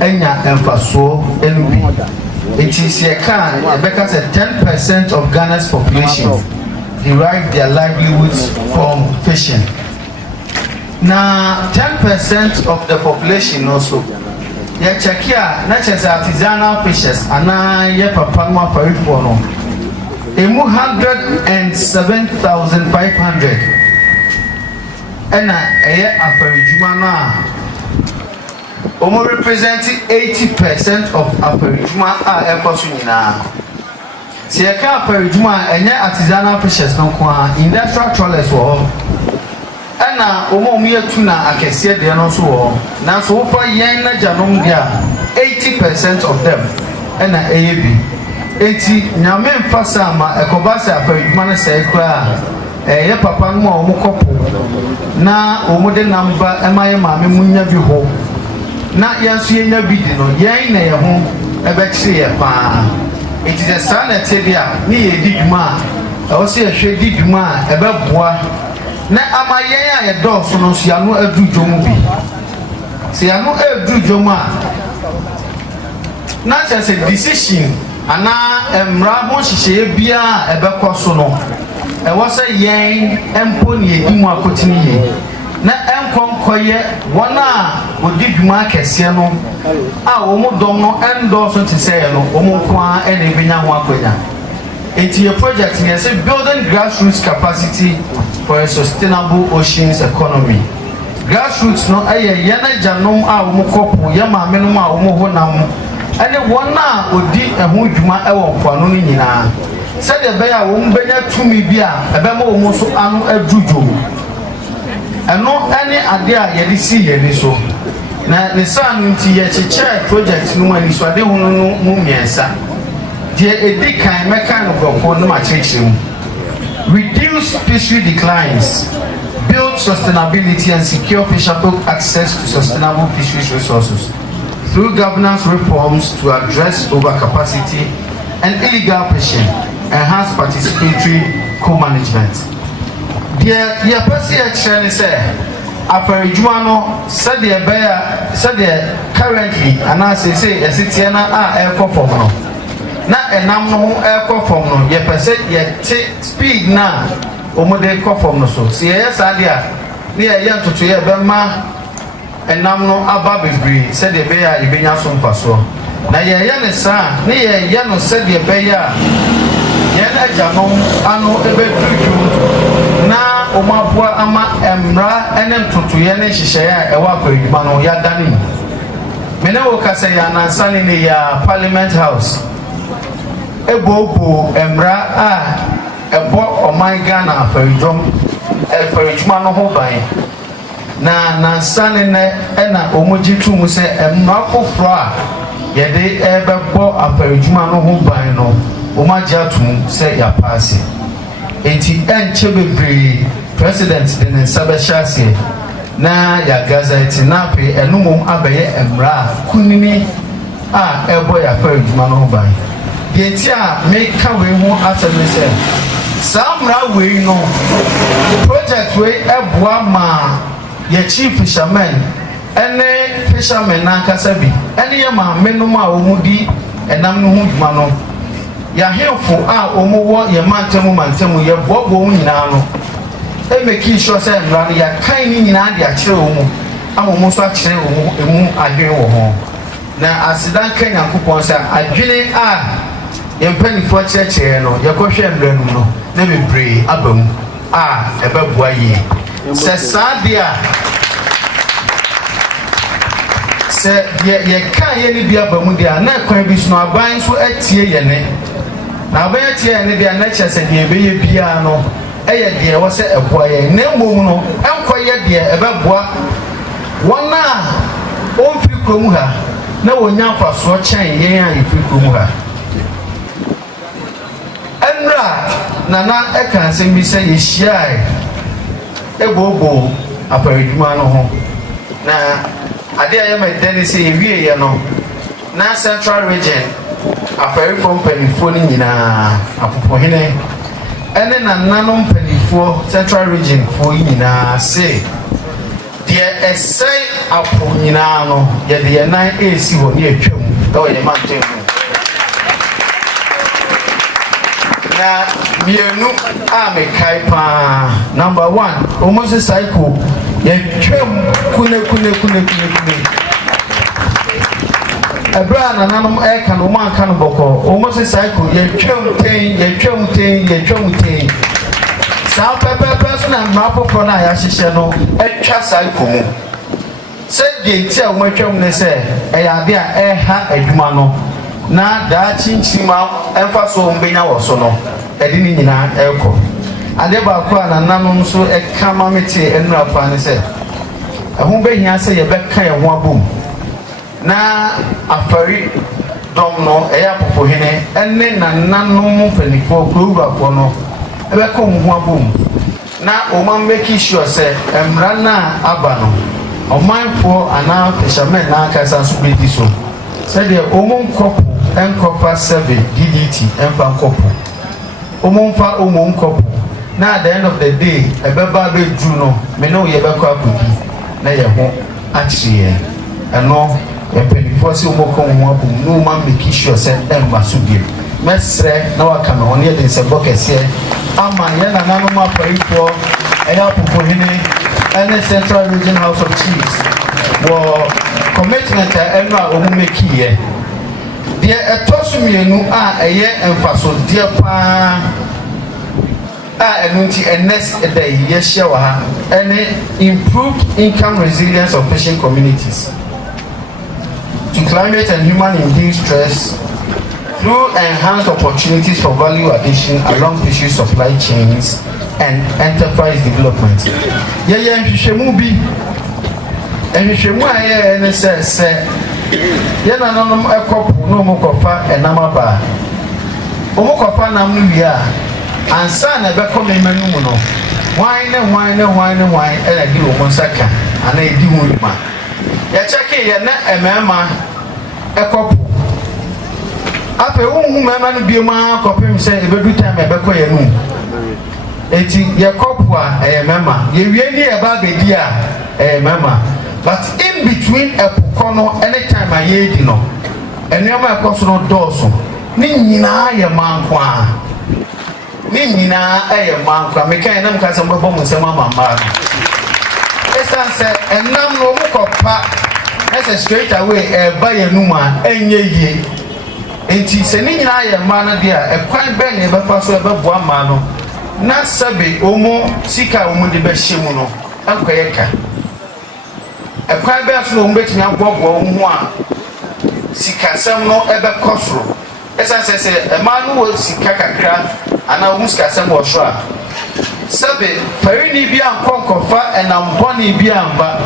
enya emfaso enubi. It is a can because 10% of Ghana's population derive their livelihoods from fishing. Now, 10% of the population also ye check ya na chese artisanal fishes ana ye papa no afarifo no emu 107,500 ena eye afarijuma no a omo represent 80% of afarijuma a ekoso nyina se ye ka afarijuma enye artisanal fishes no kwa industrial trawlers wo na omo ye tuna akese de no so wo na so fa yen na janom dia 80% of them na eyebi enti nyame mfasa ma ekobasa afariduma na sai kra ye papa no omo kopo na omo de namba emaye maame munya bi ho na yanso yenya bi di no yen na ye ho ebekire ye pa enti de sa na te dia ni ye di dwuma a o se ye hwe di dwuma a ebeboa na amayen a ye do so no so ya no adu dwom bi se ya no adu dwom a na chance decision ana emra ho hihye bia ebekọ so no e wo se yen empo ne edi mu akotini ye na enkonkoye wona odi dwuma kese no a wo mu dom no endo so tise no wo mu kwa ene benya ho akonya. It's a project here, say building grassroots capacity for a sustainable oceans economy. Grassroots no aye yana janom a wo kopo yama menum a wo honam ene wona odi eho dwuma e wo kwano no nyina se de be ya wo mbenya tumi bia ebe ma wo so anu adudwo eno ene ade a ye si ye ni so na ne san nti ye cheche project no ani so ade hunu no mu miensa the edikan mekan of no machichim reduce fishery declines, build sustainability and secure fisherfolk access to sustainable fisheries resources through governance reforms to address overcapacity and illegal fishing, enhance participatory co-management. The person say afarijuma no said the currently and I say esitiana aircom no na enam no aircom no ye pese ye speed na omode kofom no so se ye sadia ne ye ntoto ye be ma enam no aba bebre said the be ya ibenya so mpaso na ye ne sa ne ye no said the be ya ye na janom ano ebe duju na omabua ama emra ene ntoto ye ne hihye ya ewa afarijuma no ya dani mene wo kasa ya nansane ne ya Parliament House ebobo emra ebo omaiga na afarijuma no ho ban na nansane ne na omoji tumu se emra foforo a yede ebebo afarijuma no ho ban no omaji atum se ya pass enti enche bebre president de ne sabashase na ya gazette na pe enumum abaye emra kunini ebo ya afarijuma no ho ban the make we who after me say some way no project we ebua ma ye chief fisherman ene fisherman na kasabi ene ye ma menum a omudi enam no hu dwuma no ya hefo a omowo ye mantemu ye bobo nyina no e make sure say mra ya kan ni nyina de a kire omu amomo so a kire omu emu adwen wo ho na asidan kan yankopon say adwene yempani fo cheche no yakohwe mbranu no na bebre abam ebebua yi se sadia se ye kan ye ni bia bamu dia na kwan bi so aban so atie ye ne na aban atie ye ne dia na chese de ebeye bia no eye de wo se eboa ye na mmom no enkoye de ebebua wona onfiri kromu ha na wonya kwaso chen ye an ifiri kromu ha nana eka sembi se yehia ebobo afarijuma no ho na ade aye medeni se ewie ye no na central region afari from penifo ni nyina apopohene ene nananom penifo central region fo nyina se de esai apo nyina no ye de nan esi ho ne atwam e ye manten na bienu me kai pa number 1 almost cycle ye twem kune ebra na nanom e ka no man ka no boko o mo se cycle ye twam sa pepe so na ma popo na ya hihye no etwa cycle mu se de ntia o mo twam ne se e ya de a e ha adwuma no na da chinchima emfa so mbenya wo so no e de ni nyina ekọ ade ba ko na nanom so e ka ma meti enu apa ne se ehun behia se ye beka ye ho abom na afari dom no eya popohene enne na nanom panifo kurubafo no ebeka ho abom na o man make sure se emra na aba no o manfo ana fishermen na kasa so be so se de o mon kopo enkofa 7 DDT enfa kopo o mon fa o mon kopo na at the end of the day ebeba be ju no me no ye beka akudi na ye ho achiye eno e penifo si o moko ho abom no man make sure se emma so game mesre na waka me oni de se bokese ama ye na nanu ma parifo eya popohene ene Central Region House of Chiefs wo commitment enu a o make ye de etosumienu a eye emfaso de pa a enunti next day ye share wa ha ene improved income resilience of fishing communities to climate and human-induced stress through enhanced opportunities for value addition along fisheries supply chains and enterprise development. Ye nhwehwemu bi nhwehwemu a ye ne se ye na nonom ekopo no mo kofa enamaba o mo kofa nam no wi a ansa na be ko memanu mu no wan e di o mo saka ana edi hu ma ya cheke ye na emema ekopo ape hu mema no bi ma kopim se ebedu time ebeko ye nu eti ye kopo a emema ye wie ni e ba bedi a emema but in between epokono anytime aye di no enema ekoso no doso ni nyina ye mankwa ni nyina ye mankwa mekan na mka se mbebo mu nsema mamba esanse enam no mu kopa ese straight away ba ye numa enye yie enti se ni nyina ye ma na dia ekwan be ne be fa so be boa ma no na sabe omo sika omo de be hyemu no akoyeka ekwan be so omo betimi agbobo ho a sika sam no ebe kosoro esanse se ma no wo sika kakra ana omo sika sam wo so a sabe farini bi ankonkofa enamboni bi amba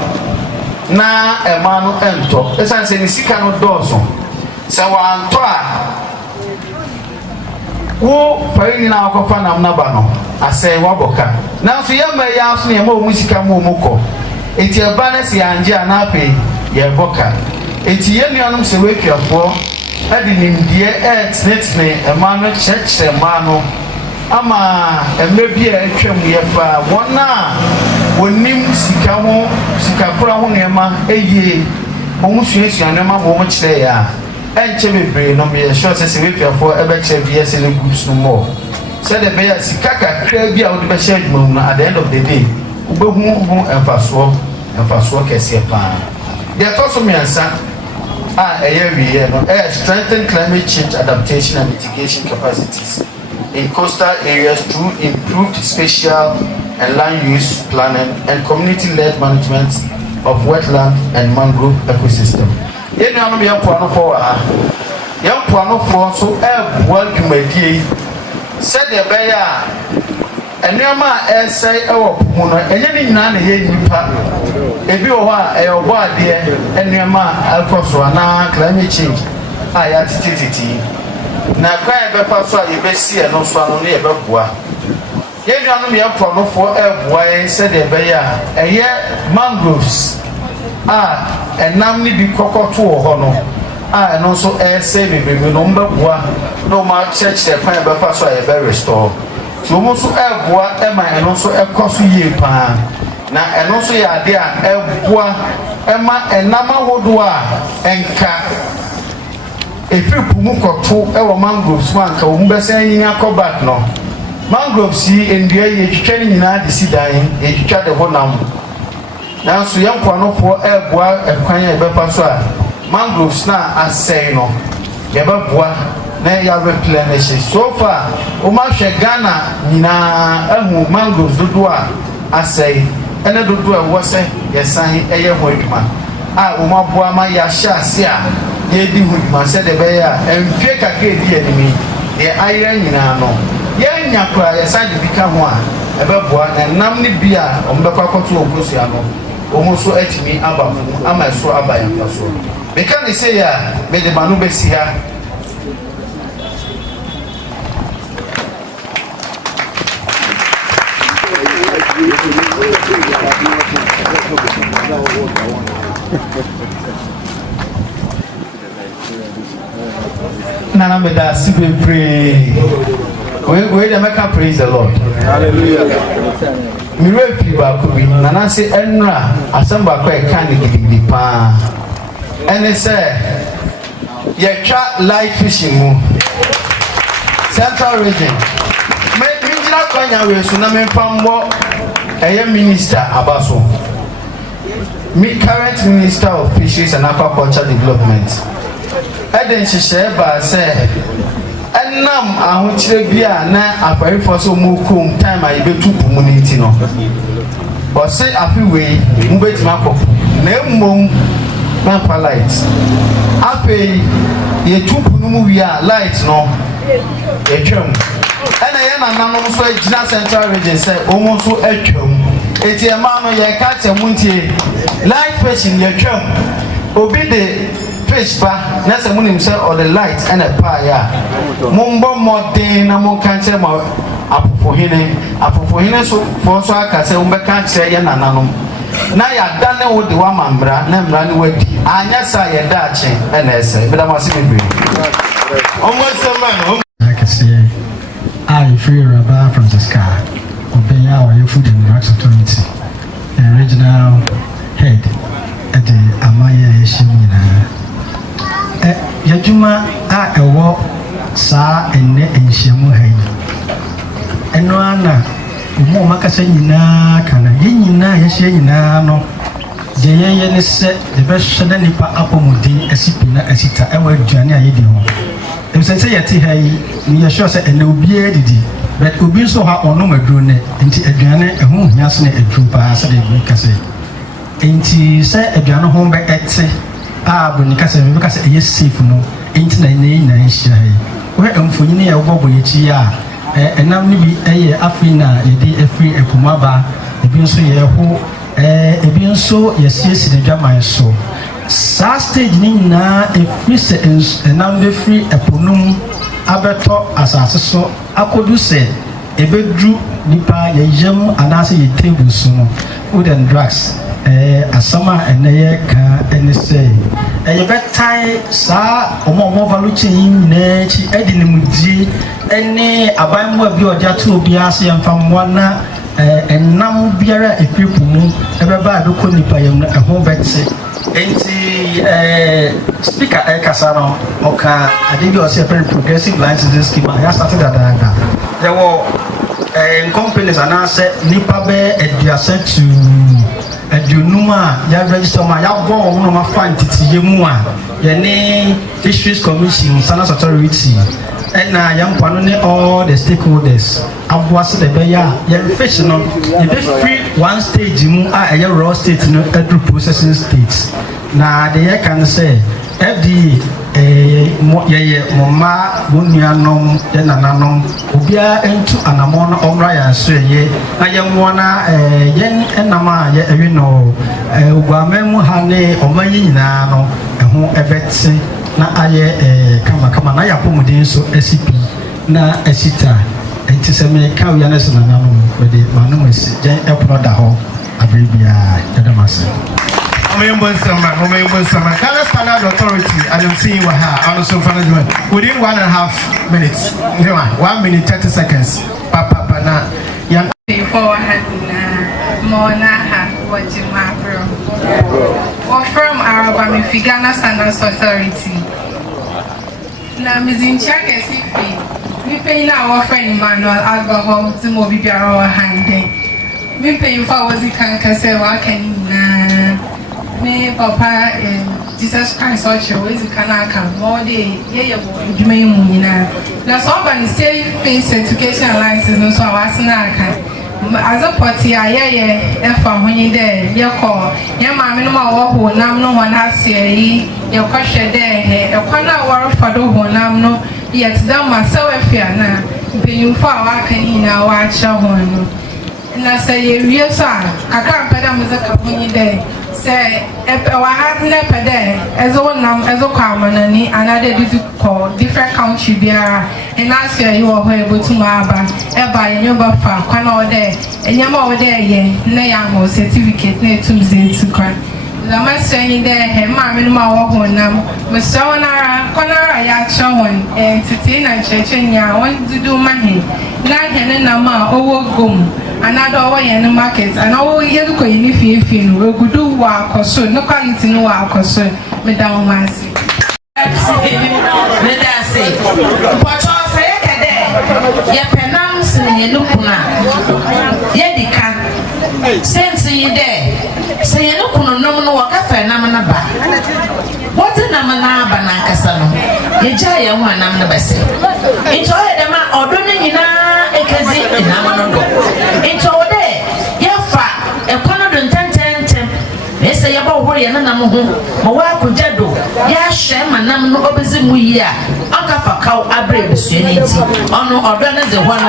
na ema no ento esanse ni sika no doso se wa anto a wo farini na akofa nam na ba no ase wa boka na so yema ya so ne ma omu sika mo omuko enti eba na se anje anape ye boka enti ye nuanom se wekiafo adi nimdie etnetne ema no cheche ma no ama emebi a etwam ye fa wona wonim sika ho sika kura ho nema eye omu suesua nema bo mo kire ya enche bebre no me sure se wekiafo ebe kire bi se le groups no more said the bear sika kakra bi a wo de be share dwum na at the end of the day ubehu ho emfaso kese pa de toso miansa eye no strengthen climate change adaptation and mitigation capacities in coastal areas through improved spatial and land use planning and community-led management of wetland and mangrove ecosystem. Yeni anu bi empoano for empoano for so well dwumadie said the bear enema essay ewo mu no enye ni nyina na ye nipa ebi wo ha e obo ade enema alkoso na climate change ya tititi na kwa ebe fa so ye be sie no so anu ye be boa ye nuanu me empoano for boa said the bear eye mangroves enam ni bi kokoto wo ho no eno so essay bebe no mbeboa no ma church the kwa ebe fa so ye be restore so mo so eboa ema eno so ekoso yie pa na eno so ya ade a eboa ema enama hodo a enka efipu mu koto ewo mangroves wanka wo mbese yin akobat no mangroves yi endua ye twitwa ni nyina de sidan ye twitwa de honam na so yempo no fo eboa ekwan e befa so a mangroves na asɛe no yɛbɛboa na yɛareplenish so far womahwɛ Ghana nyinaa ahu mangroves dodoɔ a asɛe ɛne dodoɔ a ɛwɔ sɛ yɛsan ɛyɛ ho adwuma a womaboa ma yɛahyɛ ase a yɛdi ho dwuma sɛdeɛ ɛbɛyɛ a ɛmfie kakra ɛdi anim deɛ ayerɛ nyinaa no yɛnya koraa yɛsan de bi ka ho a ɛbɛboa na nam ne bi a ɔmbɛkɔ akɔto wɔ kosua no wɔn nso atumi aba mu ama ɛso aba yɛn mfa so meka ne sɛ yɛ a mede ma no bɛsi ha Nana meda si bebree we dey make praise the Lord. Hallelujah. Mire pi ba ko bi nana se enra asem ba ko e kan gidigidi pa. Ene se ye twa live fishing mu. Central region. Me jira kwanya we so na me pambo eye minister abaso. Me current minister of fisheries and aquaculture development. Eden hyehyɛ ba sɛ ɛnam ahokyerɛ bi a na afɛrifo so mu kom time a yɛbɛtu po mu ne nti no ɔse afewei mu bɛtumi akɔ na mmom memfa light afei yɛtu po no mu wie a light no yɛtwam ɛna yɛ nananom nso agyina central region sɛ ɔmo nso atwam eti ɛma no yɛka kyɛ mu ntie light fishing yɛtwam obi de fish ba na sɛ munim sɛ or the light and a paya mombo modern na mo kan kyerɛ mo apofohene so fo so aka sɛ wo bɛka kyerɛ yɛ nananom na yɛada ne wo de wa mambra na mbra ne wadi anya sa yɛda akye ɛna ɛsɛ bɛda mo ase bebree ɔmo sɛma no akɛseɛ a yɛfiri Raba Francisca ɔbɛn a ɔyɛ food and drugs authority and regional head at the amaya yɛhyɛ mu nyinaa yadwuma a ɛwɔ saa ɛnɛ nhyiamu ha yi ɛno ana ɔmo makasa nyinaa kana yɛn nyinaa yɛhyɛ nyinaa no deɛ yɛyɛ ne sɛ yɛbɛhwɛ na nipa apɔmuden asipi na asita ɛwɔ aduane a yɛdi ho ɛfisɛ sɛ yɛte ha yi yɛhwɛ sɛ ɛnɛ obiara didi but obi nso ha ɔnom aduro ne nti aduane ɛho hia sene aduro paa sɛdeɛ ɛbi ka sɛ nti sɛ aduane ho bɛ ɛte boni kasa me kasa ɛyɛ safe no enti na nyina nhyia yi wo mfonyini yɛ wobɔ yɛkyi a ɛnam ne bi ɛyɛ afi na yɛde afiri epumaba ebi nso yɛ ho ebi nso yɛsiesie ne dwaman so saa stage ni nyinaa efiri sɛ ɛnam de free eponum abɛtɔ asase so akodu sɛ ebedru nipa yɛyam anaasɛ yɛ table so no food and drugs asama eneye ka enise yebɛtae saa ɔmo value chain nyinaa chi ɛde ne mudie ɛne abanmu abi ɔde ato obi ase yɛmfa mmoa na ɛnam biara epipu mu ɛbɛba adokɔ nipa yɛm no ɛho bɛte enti speaker ɛkasa no ɔka ade bi ɔsɛ very progressive licensing scheme a yɛasate dadaada yɛwɔ companies anaasɛ nipa bɛ aduasa to aduonum a yɛ register ma yɛabɔ wɔn no ma fa ntitiye mu a yɛne fisheries commission standards authority ɛna yɛmpa no ne all the stakeholders aboa sɛ de bɛyɛ a yɛn fish no yɛbɛfiri one stage mu a ɛyɛ raw state no aduru processing state na de yɛka no sɛ FDA yɛyɛ mo mmaa mo nuanom yɛ nananom obiara ntu anamɔ no ɔmmra yɛn so yɛ na yɛmmoa na yɛn ɛnam a yɛwi no oguaman mu ha ne ɔman yi nyinaa no ɛho ɛbɛte na ayɛ kamakama na yɛ apɔmuden nso asi pi na asita nti sɛ meka wia no sɛ nananom mede manom asi gyɛn ɛpono da hɔ aberɛ biara yɛdam ase Ghana Standard Authority, I don't see you here. Also, within 1.5 minutes, 1 minute 30 seconds. Papa, na young before having Mona watching my bro. Or from Arabami Ghana Standards Authority. Now, Miss in check as if we pay now our friend manual alcohol to move your handing. We pay for what you can say, what can me papa Jesus Christ or show is Kanaka more day, yeah, you may mean. That's all by the same face education license, so I was not. As a party, I from when you there, your call, your mamma, no no one has here, your question there, a corner war for the one, no, yet down my Cewefia now, paying for our can in our watch. And I say, yes, sir, I can't pay them as a company there. Say, if our heart never there, as one as a common and another to call different country there, and last year you were able to Maba, by a number of one or there, and you're more there, yeah, Nayamo certificate, near to the cry. The master in there, and mamma, my home now, Mr. Conara, Yachawan, and Titina Church, and ya want to do money. Not Helen Nama, over another way in the market, and all you go in if you will do work or so, no quality no work or so, Madame Massey. Let us say, what all say, your penance and your lupuna, Yedica, sense you there, say you look on no cafe, Namanaba. What a Namanaba Nancasano, you giant one, I'm the best. It's all the man ordering in a kazi in Namano. It's all there, you're fat, a corner and 10. They say about worry and Namu, Mawako Jado, Yashem and Namu Obizimu ya, Uncle Fakao Abre, Sunity, Ono Ordana the one.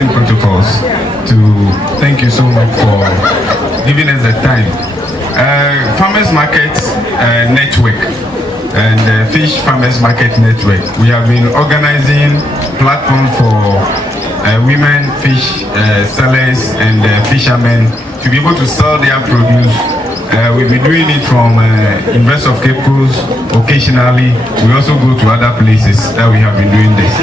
Protocols to thank you so much for giving us the time. Farmers Market Network and Fish Farmers Market Network. We have been organizing platform for women fish sellers and fishermen to be able to sell their produce. We've been doing it from Invest of Cape Coast occasionally. We also go to other places that we have been doing this.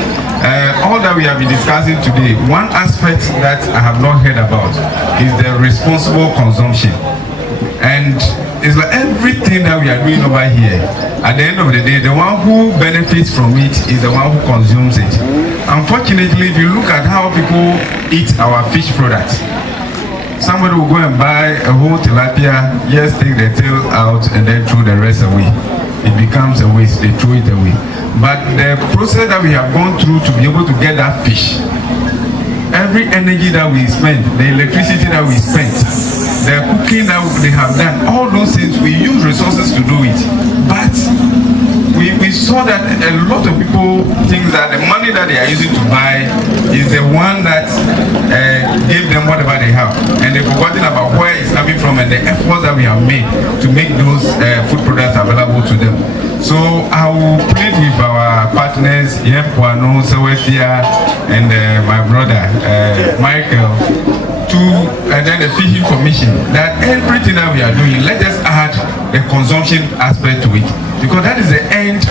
All that we have been discussing today, one aspect that I have not heard about is the responsible consumption. And it's like everything that we are doing over here, at the end of the day, the one who benefits from it is the one who consumes it. Unfortunately, if you look at how people eat our fish products, somebody will go and buy a whole tilapia, just take the tail out and then throw the rest away. It becomes a waste, they throw it away. But the process that we have gone through to be able to get that fish, every energy that we spend, the electricity that we spent, the cooking that they have done, all those things, we use resources to do it. But we saw that a lot of people think that the money that they are using to buy is the one that gave them whatever they have. And they've forgotten about where it's coming from and the efforts that we have made to make those food products available to them. So I will plead with our partners, Yempuano, Cewefia, and my brother, Michael, and then the Fishing Commission, that everything that we are doing, let us add the consumption aspect to it, because that is the end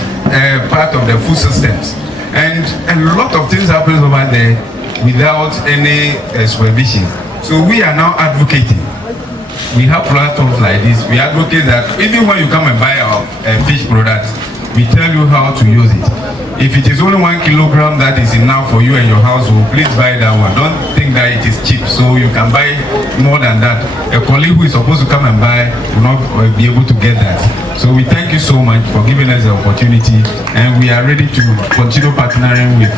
part of the food systems. And a lot of things happen over there without any supervision. So we are now advocating. We have platforms like this. We advocate that even when you come and buy our fish products, we tell you how to use it. If it is only 1 kilogram that is enough for you and your household, please buy that one. Don't think that it is cheap, so you can buy more than that. A colleague who is supposed to come and buy will not be able to get that. So we thank you so much for giving us the opportunity, and we are ready to continue partnering with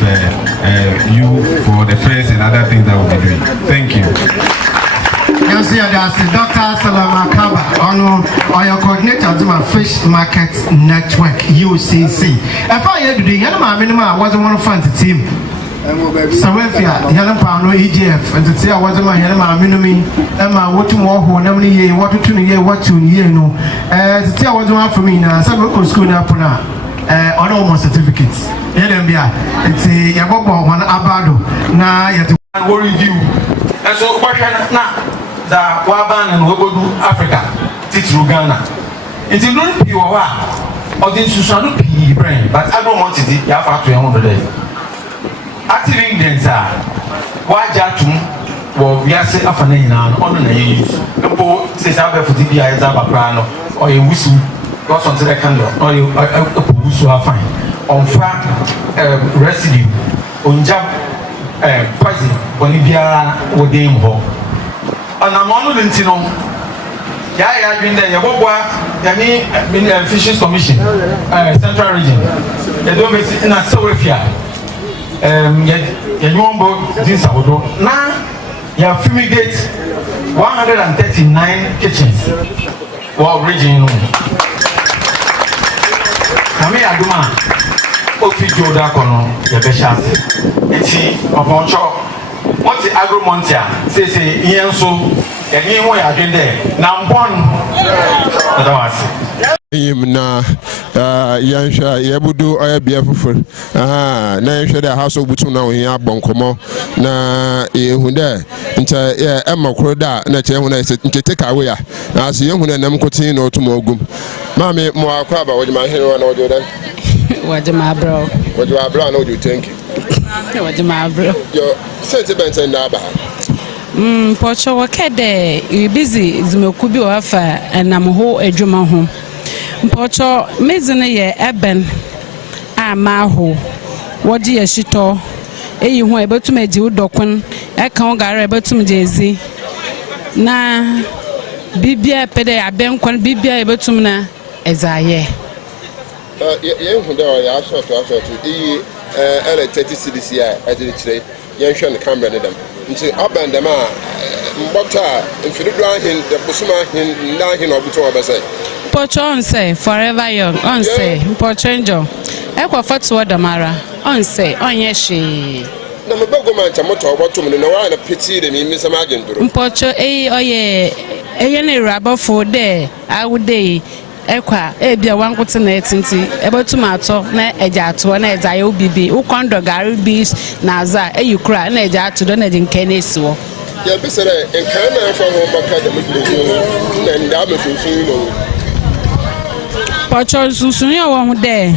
you for the fairs and other things that we'll be doing. Thank you. Dr. Salama Kaba, your coordinator of the Fish Market Network, UCC. If I had to do I wasn't one of the team. Cewefia, Yanapano, EGF, and to say I wasn't my Yanama Minami, Emma, what to more, how year, what to year, what to year, no. As the tear was one for me now, some local school up on almost certificates. It's a Yabobo, one Abado, now you have to review. And so, what now? The Waban and Wobodu Africa, Titru Ghana. It's a little pure or the Susanu P brain, but I don't want it. You have to 100 days. Active ingredients are Wajatum or Viase Afanina on the use. The boat says I have for the BI Zabaprano or a whistle, got onto the candle or a whistle are fine. On fat residue onja poison Bolivia wodin ho ana mo no lentino ya adwin there yebobwa yani Fisheries Commission Central Region ya do mesi na Cewefia ya nyombo dinsa wodo na ya fumigate 139 kitchens wa region kami aduma ofi joda kono ya beshase eti oponcho wọ́n ti agromontia ṣe ìyẹn nso ẹ̀yìn wọ́n yà dé dẹ̀ na mbọ́n ọ̀dọ́ wa sí. Yim na yansha yabudu oya bia fufur na yansha da haso butu na wo ya bonkomo na ehu de nta e makro da na che hu na nke take away ya na so yehu na nam kotin na otum ogum mami mo akwa ba wodi ma hene na wodi dan wodi ma bro na wodi thank you wodi ma bro yo sente benten na ba pocho wakede you busy zimeku bi wafa enam ho adwuma ho Mpocho mezine ye eben amaho wodi ye shito eyi ho ebetum edi udokun eka o gare ebetum jezi na bibia pede abenkon bibia ebetum na ezaye ye hu da ya short iyi ele 30 cedis ya edi kire ye hwe ne camera ne dem nti abandam a mbota mfirudu ahin de busuma ahin na ahin obuto obese Pocho on say forever young on say Pochenjo ekwa fatu wadamara on say onye she na mbago mancha moto obotum no wa na peti de mi misama agenduro Pocho oye ne rabafo de awude ekwa bia wankote na etinti ebetum ato na eja ato na eja ye obibi ukondo gari bis na aza eyukra na eja ato do na de nkene esiwo ya bisere enkan na fa ho baka de mbido na nda mefunfun no Pocho sunsun yo wo de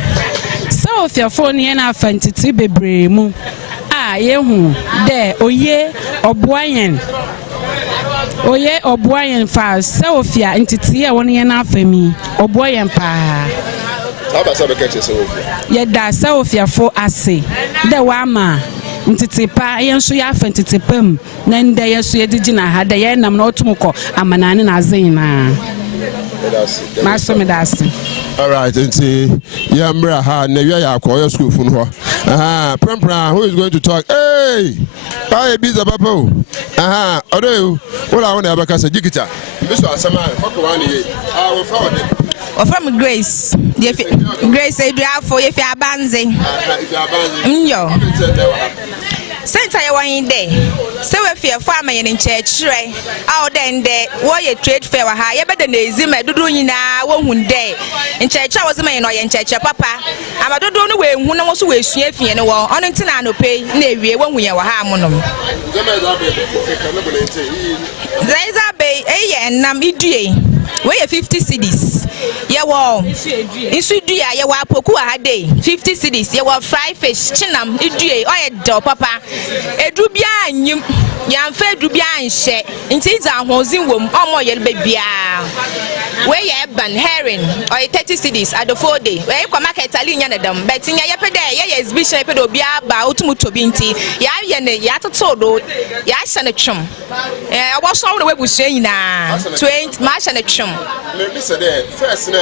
Cewefia phone ye na afantiti bebre mu ye hu de oye oboayen fa Cewefia ntiti ye won ye na afami oboayen pa aba sabe ka Cewefia ye da Cewefia fo ase de wa ma ntiti pa ye nso ya afantiti pam na nde ye so ye digina ha de ye nam na otumko amanane na azin na Masomedasi. All right, and see, Yambra, na ya kwa school fun ho. Prempra, who is going to talk? Hey, I be the papo. Odo, what I want to have a jigita. Mr. Asama, fuck one year. I will follow it. Or from Grace. Grace, I do have for if you are banzing. Since I went there, Cewefia farmer in church, right? Out then there, why trade fair higher better than Zima doing now 1 day. In church, I was a man or in church, papa. I'm a don't know where one was away, Cewefia and wall on until I no pay, nay, when we are harmonum. There's a bay, and Namidue. Where 50 cedis. Yeah, well, in Sudia, you were Pokua day, 50 cedis, you were 5 fish, chinam, idue, or a dog, papa. A drubia, you young fair drubia and share, indeed, I'm hosing womb, or more yellow baby. Where you have been herring, or 30 cedis at the 4 day, where you come back Italian at them, but in your pede, yes, Bishop Pedobia, about to Binti, Yata Todo, Yash and a chum. I was on the way with saying now, 20 March and a chum. First, and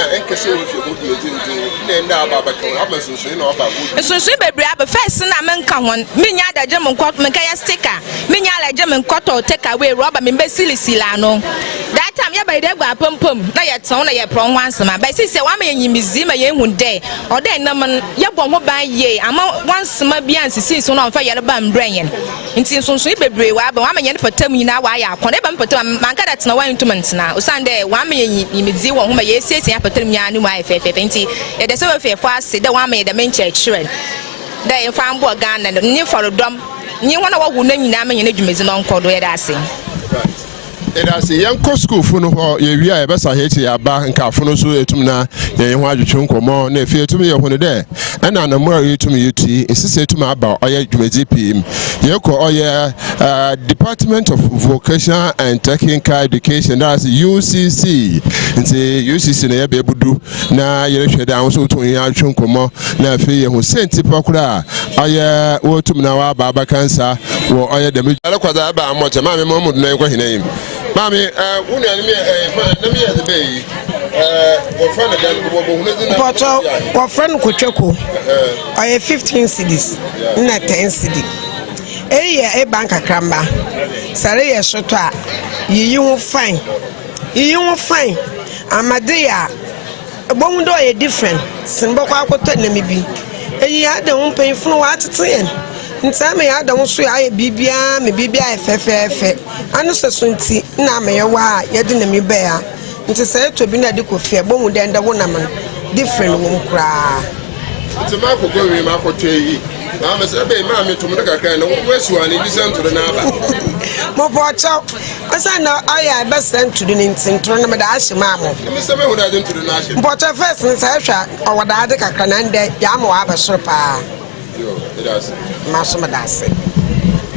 so sweet baby, first, and I'm come on, Minya, the German court, Makaya sticker, Minya, like German court or take away Robert Mimbesili Silano. That time, you by the pum pum, now you're told I prom once, my by sister, 1 million museum a young day, or then, Yabon by ye, I'm once my Beyonce sees on fire bam brain. Until so sweet baby, but 1 million for 10 minutes, why I can't even put a man that's no one to months now. Sunday, 1 million museum, whom I say, I put him near my fair painty. It is so fair fast, the 1 made the main church. They found what gun and near for a drum. You want to walk with them in a minute, Miss Long Cordway dancing. As a young school for no, you are best. I hate your back and careful so to me now. You want to chunk or more, and fear to me when there. And I know more you to me, you tea, is to say to me about GPM. You call Department of Vocational and Technical Education, that's UCC. And say UCC na be able do na you should down so to you chunk or more. Now, fear who sent Tipokra. I what to me now about cancer or I the Middle about much. Mammy, Mom would know his name. Mammy, wouldn't the baby. What friend could choco? I have 15 cities, not 10 city. A bank a cramba. Saria Shota, you will find. You will find. Amadea. A bone door a different. Simboka could tell me be. And you had the one paying for what it's in. In time, I don't see I BBA, maybe FFF. I know Sunti, Namaya, Yadin bear. It is said to be a duke of fear, bone than the woman. Different won't cry. It's a map for going, Marco T. Mamma said, Mammy, to make a kind of West one, and listen to the Naba. More watch out. As I know, I best send to the Nintin tournament, Ash Mamma. Mr. May would add into the national. But a first in Sasha, or what I can end Yamo Abba It does. Massamadasi.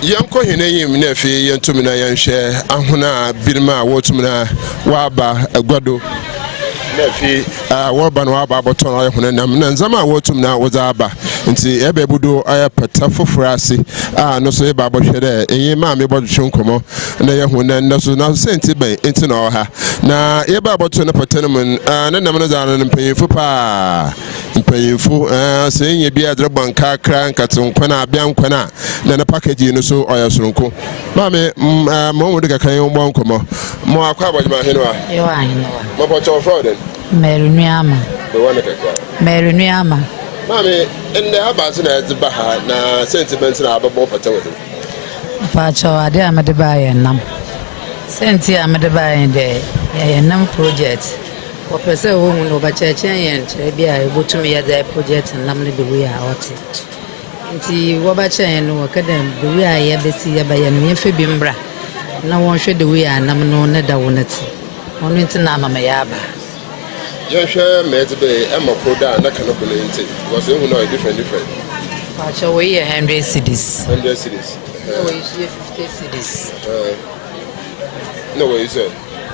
Yanko hine nefi yantumina yanhye ahuna birma wotumina waba agwado nefi woba no waba boton ayhuna nam na nzama wotumina wozaba nti ebe budo aya pata foforo ase no so eba bohwe de eyi ma me bodhwe nkomo na yehuna ndaso na senti ben enti na oha na eba boton na pata no mun na nam na zana mpanyefo pa mpanyefo senye bia drban kakra nkatonkwana abiankwana na package no so oyasoronko ma me mo de kakan yo mo nkomo mo akwa abojima henwa yo ahenwa mo pocho fraud Merunyama. The one that Merunyama. Mammy, and the Abbas and the Baha, na sentiments and Abba Bopata. Pacho, I dare Madabai and Nam. Sentia Madabai and day, a Nam project. Or per se woman over church and be able to me at their project and Namly the way out. Nti Wabacha and Wakadam, the way I ever see by an Infibimbra. No one should the way I nam no nether one it. Only to Nama Mayaba. Yasha made be Emma Proda, not can open it. Was you know different. Watch away 100 cities. 100 cities. No way, 50 cities. No way, sir.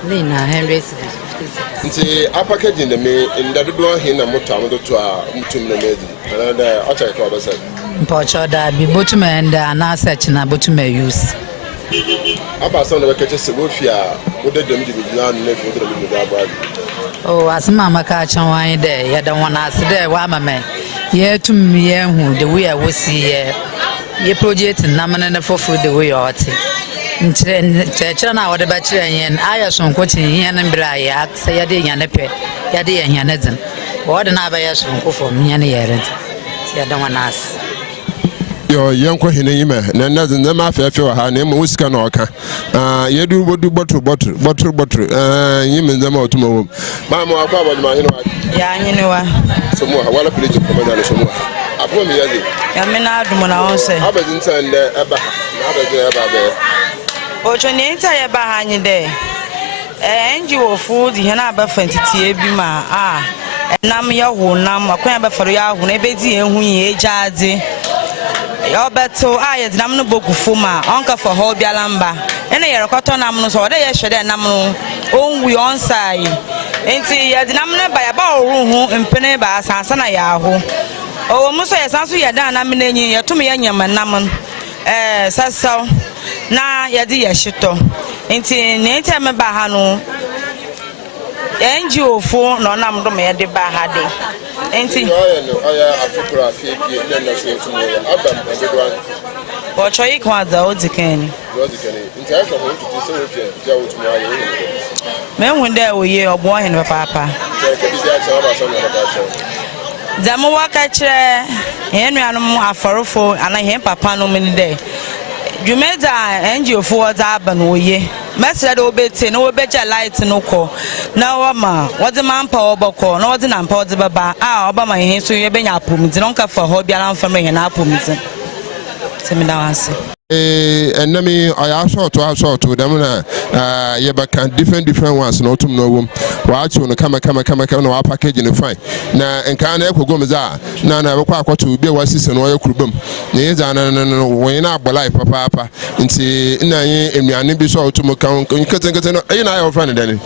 Nina 100 cities, 50 cities. Nti package in the me in the door here na moto to a mutum na medi. And I check what I said. Pocho da bi botum and na search na botum use. Aba son the catch Cewefia, what did them give land left for the Oh, as Mamma catch on one day, you don't want to ask there, Wamma. Yeah, to me, who the way I will see ye project and Naman for food the way you are. Church, our bachelor, and I are some coaching Yan and Bray, say Yadi Yanepe, Yadi and Yanezan. What an abayas for me and Yarent. You don't want to ask. Your young Kohina, and nothing the mafia for her name was Canoka. You do bottle, you mean them out tomorrow. Mamma, I covered my Yeah, you know, some more. What a place of command some more. I put me at it. I mean, I don't want to say. I was inside there. But when you enter behind you there, and you will food, you have a fancy bima. And now me your whole number, quite for your who never did and who ye jazzy. Your battle, I had Namno Bokufuma, Uncle for whole Bialamba, and a cotton amnos or they should have Namno, own we on side. Ain't he a Namna by a bow room in Peneba, Sansana Yahoo? Oh, Musa, Sansu Yadan, I'm in you to me and Yaman Naman. Sasso, na Yadi Yashito. Ain't he nature me bahano? NGO for no number me at the Bahade. Ain't he? What are you called the old Kenny? Men when there were ye or boy and papa. Zamawaka chair, Henry Animal Afarofo, and I hear papa no many day. You made the NGO for Zaban, wo ye. Master obey, no better light no call. Now, ma, what the man power boko, no the man power the baba, Obama, so you're being up, don't care for hobby around for me and apple. Send me down answer. and I also to them yeah, but different ones no to no room. Watch on the come no package in the fine. Now and can echo go maza. Now I quite to be a sister and oil crubum. Yes, and when up life, papa, and see in a so to my count. You can I friend then.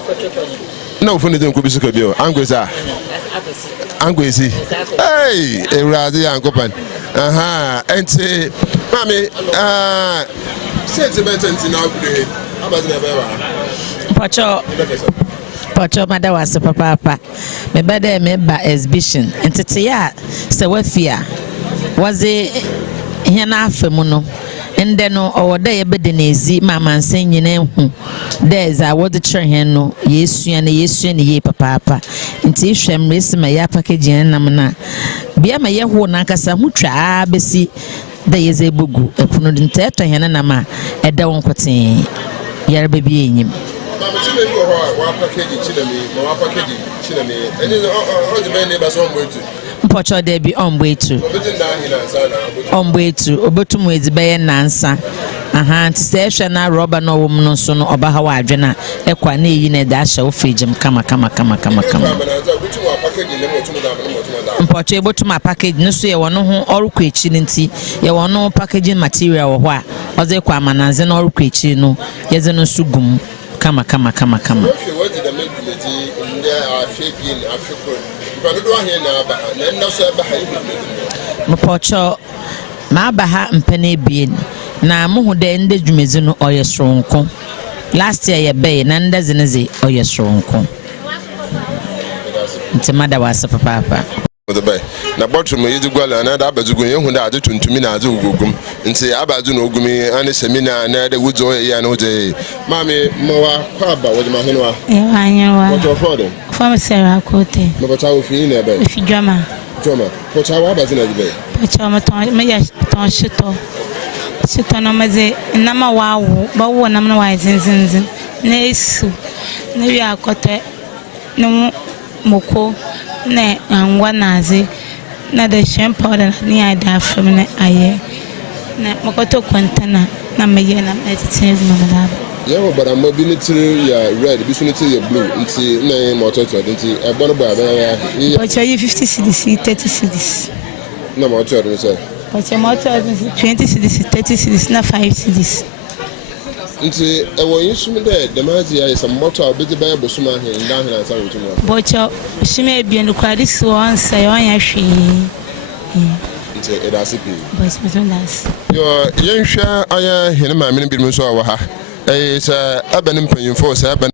No funny thing could be so good. Angwezi. Hey, Erazi Angopan. Aha, and say, Mammy, sentiment in our day. How about Pacho mada was papa. Me bede member exhibition. And Tia Cewefia was a hena femuno. And then our day bedenezi, mamma saying your name. There's a water train no, yes, and ye papa. Until Shem race my ya package and namana. Bia my yahu nakasa mutra besi. There is a bugu, a punudin teta hena nama, a down cotton. Yar baby in him. Pocho de be on way to Obotum is bay and Nansa. Aha, to say, na robber no woman so no oba hawa adwena ekwa na eyi na dash of fridge kama. Mpocho ebotum package no so ye wono ho orukwa echi nti ye wono packaging material wo ho a oze kwa mananze na orukwa echi no ye ze no sugum kama. Mpocho ma baha mpene bien na muhu de nde dwumezi no oyesronko last year ye be na nda zineze oyesronko ntimada wasa papa na bottom yi gwala na da abazugun yehu da ade tuntumi na ade ugugum nti abazu na ogumi ane seminar na de wuzo ye na oje mami mowa kwa ba woje ma henwa anyewa what of for from Sarah Kote no bata wo fi na be fi jama pocha wa abazu na be pocha ma ton me ya ton shito no maze na ma wawo ba wo na wa zinzinzin na esu na wi akote no moko na angwa nazi na the shampoo da ni ada from na aye na makoto kwantana na meye na editing no madaba yeho bara mobility ya red bisunity ya blue nti na mototo nti ebono ba ya pocha 50 cedis 30 cedis na mototo no say pocha mototo 20 cedis 30 cedis na 5 cedis nti ewo yisum de demazi ya some motor obedi ba bosuma he ndan he na sa wotumo pocha shime bia no kwadi so onsa ya onya hwe nti edasipi pocha so das yo yenhwa aya hene ma me bi mu so wa ha sa abanim panyimfo sa aban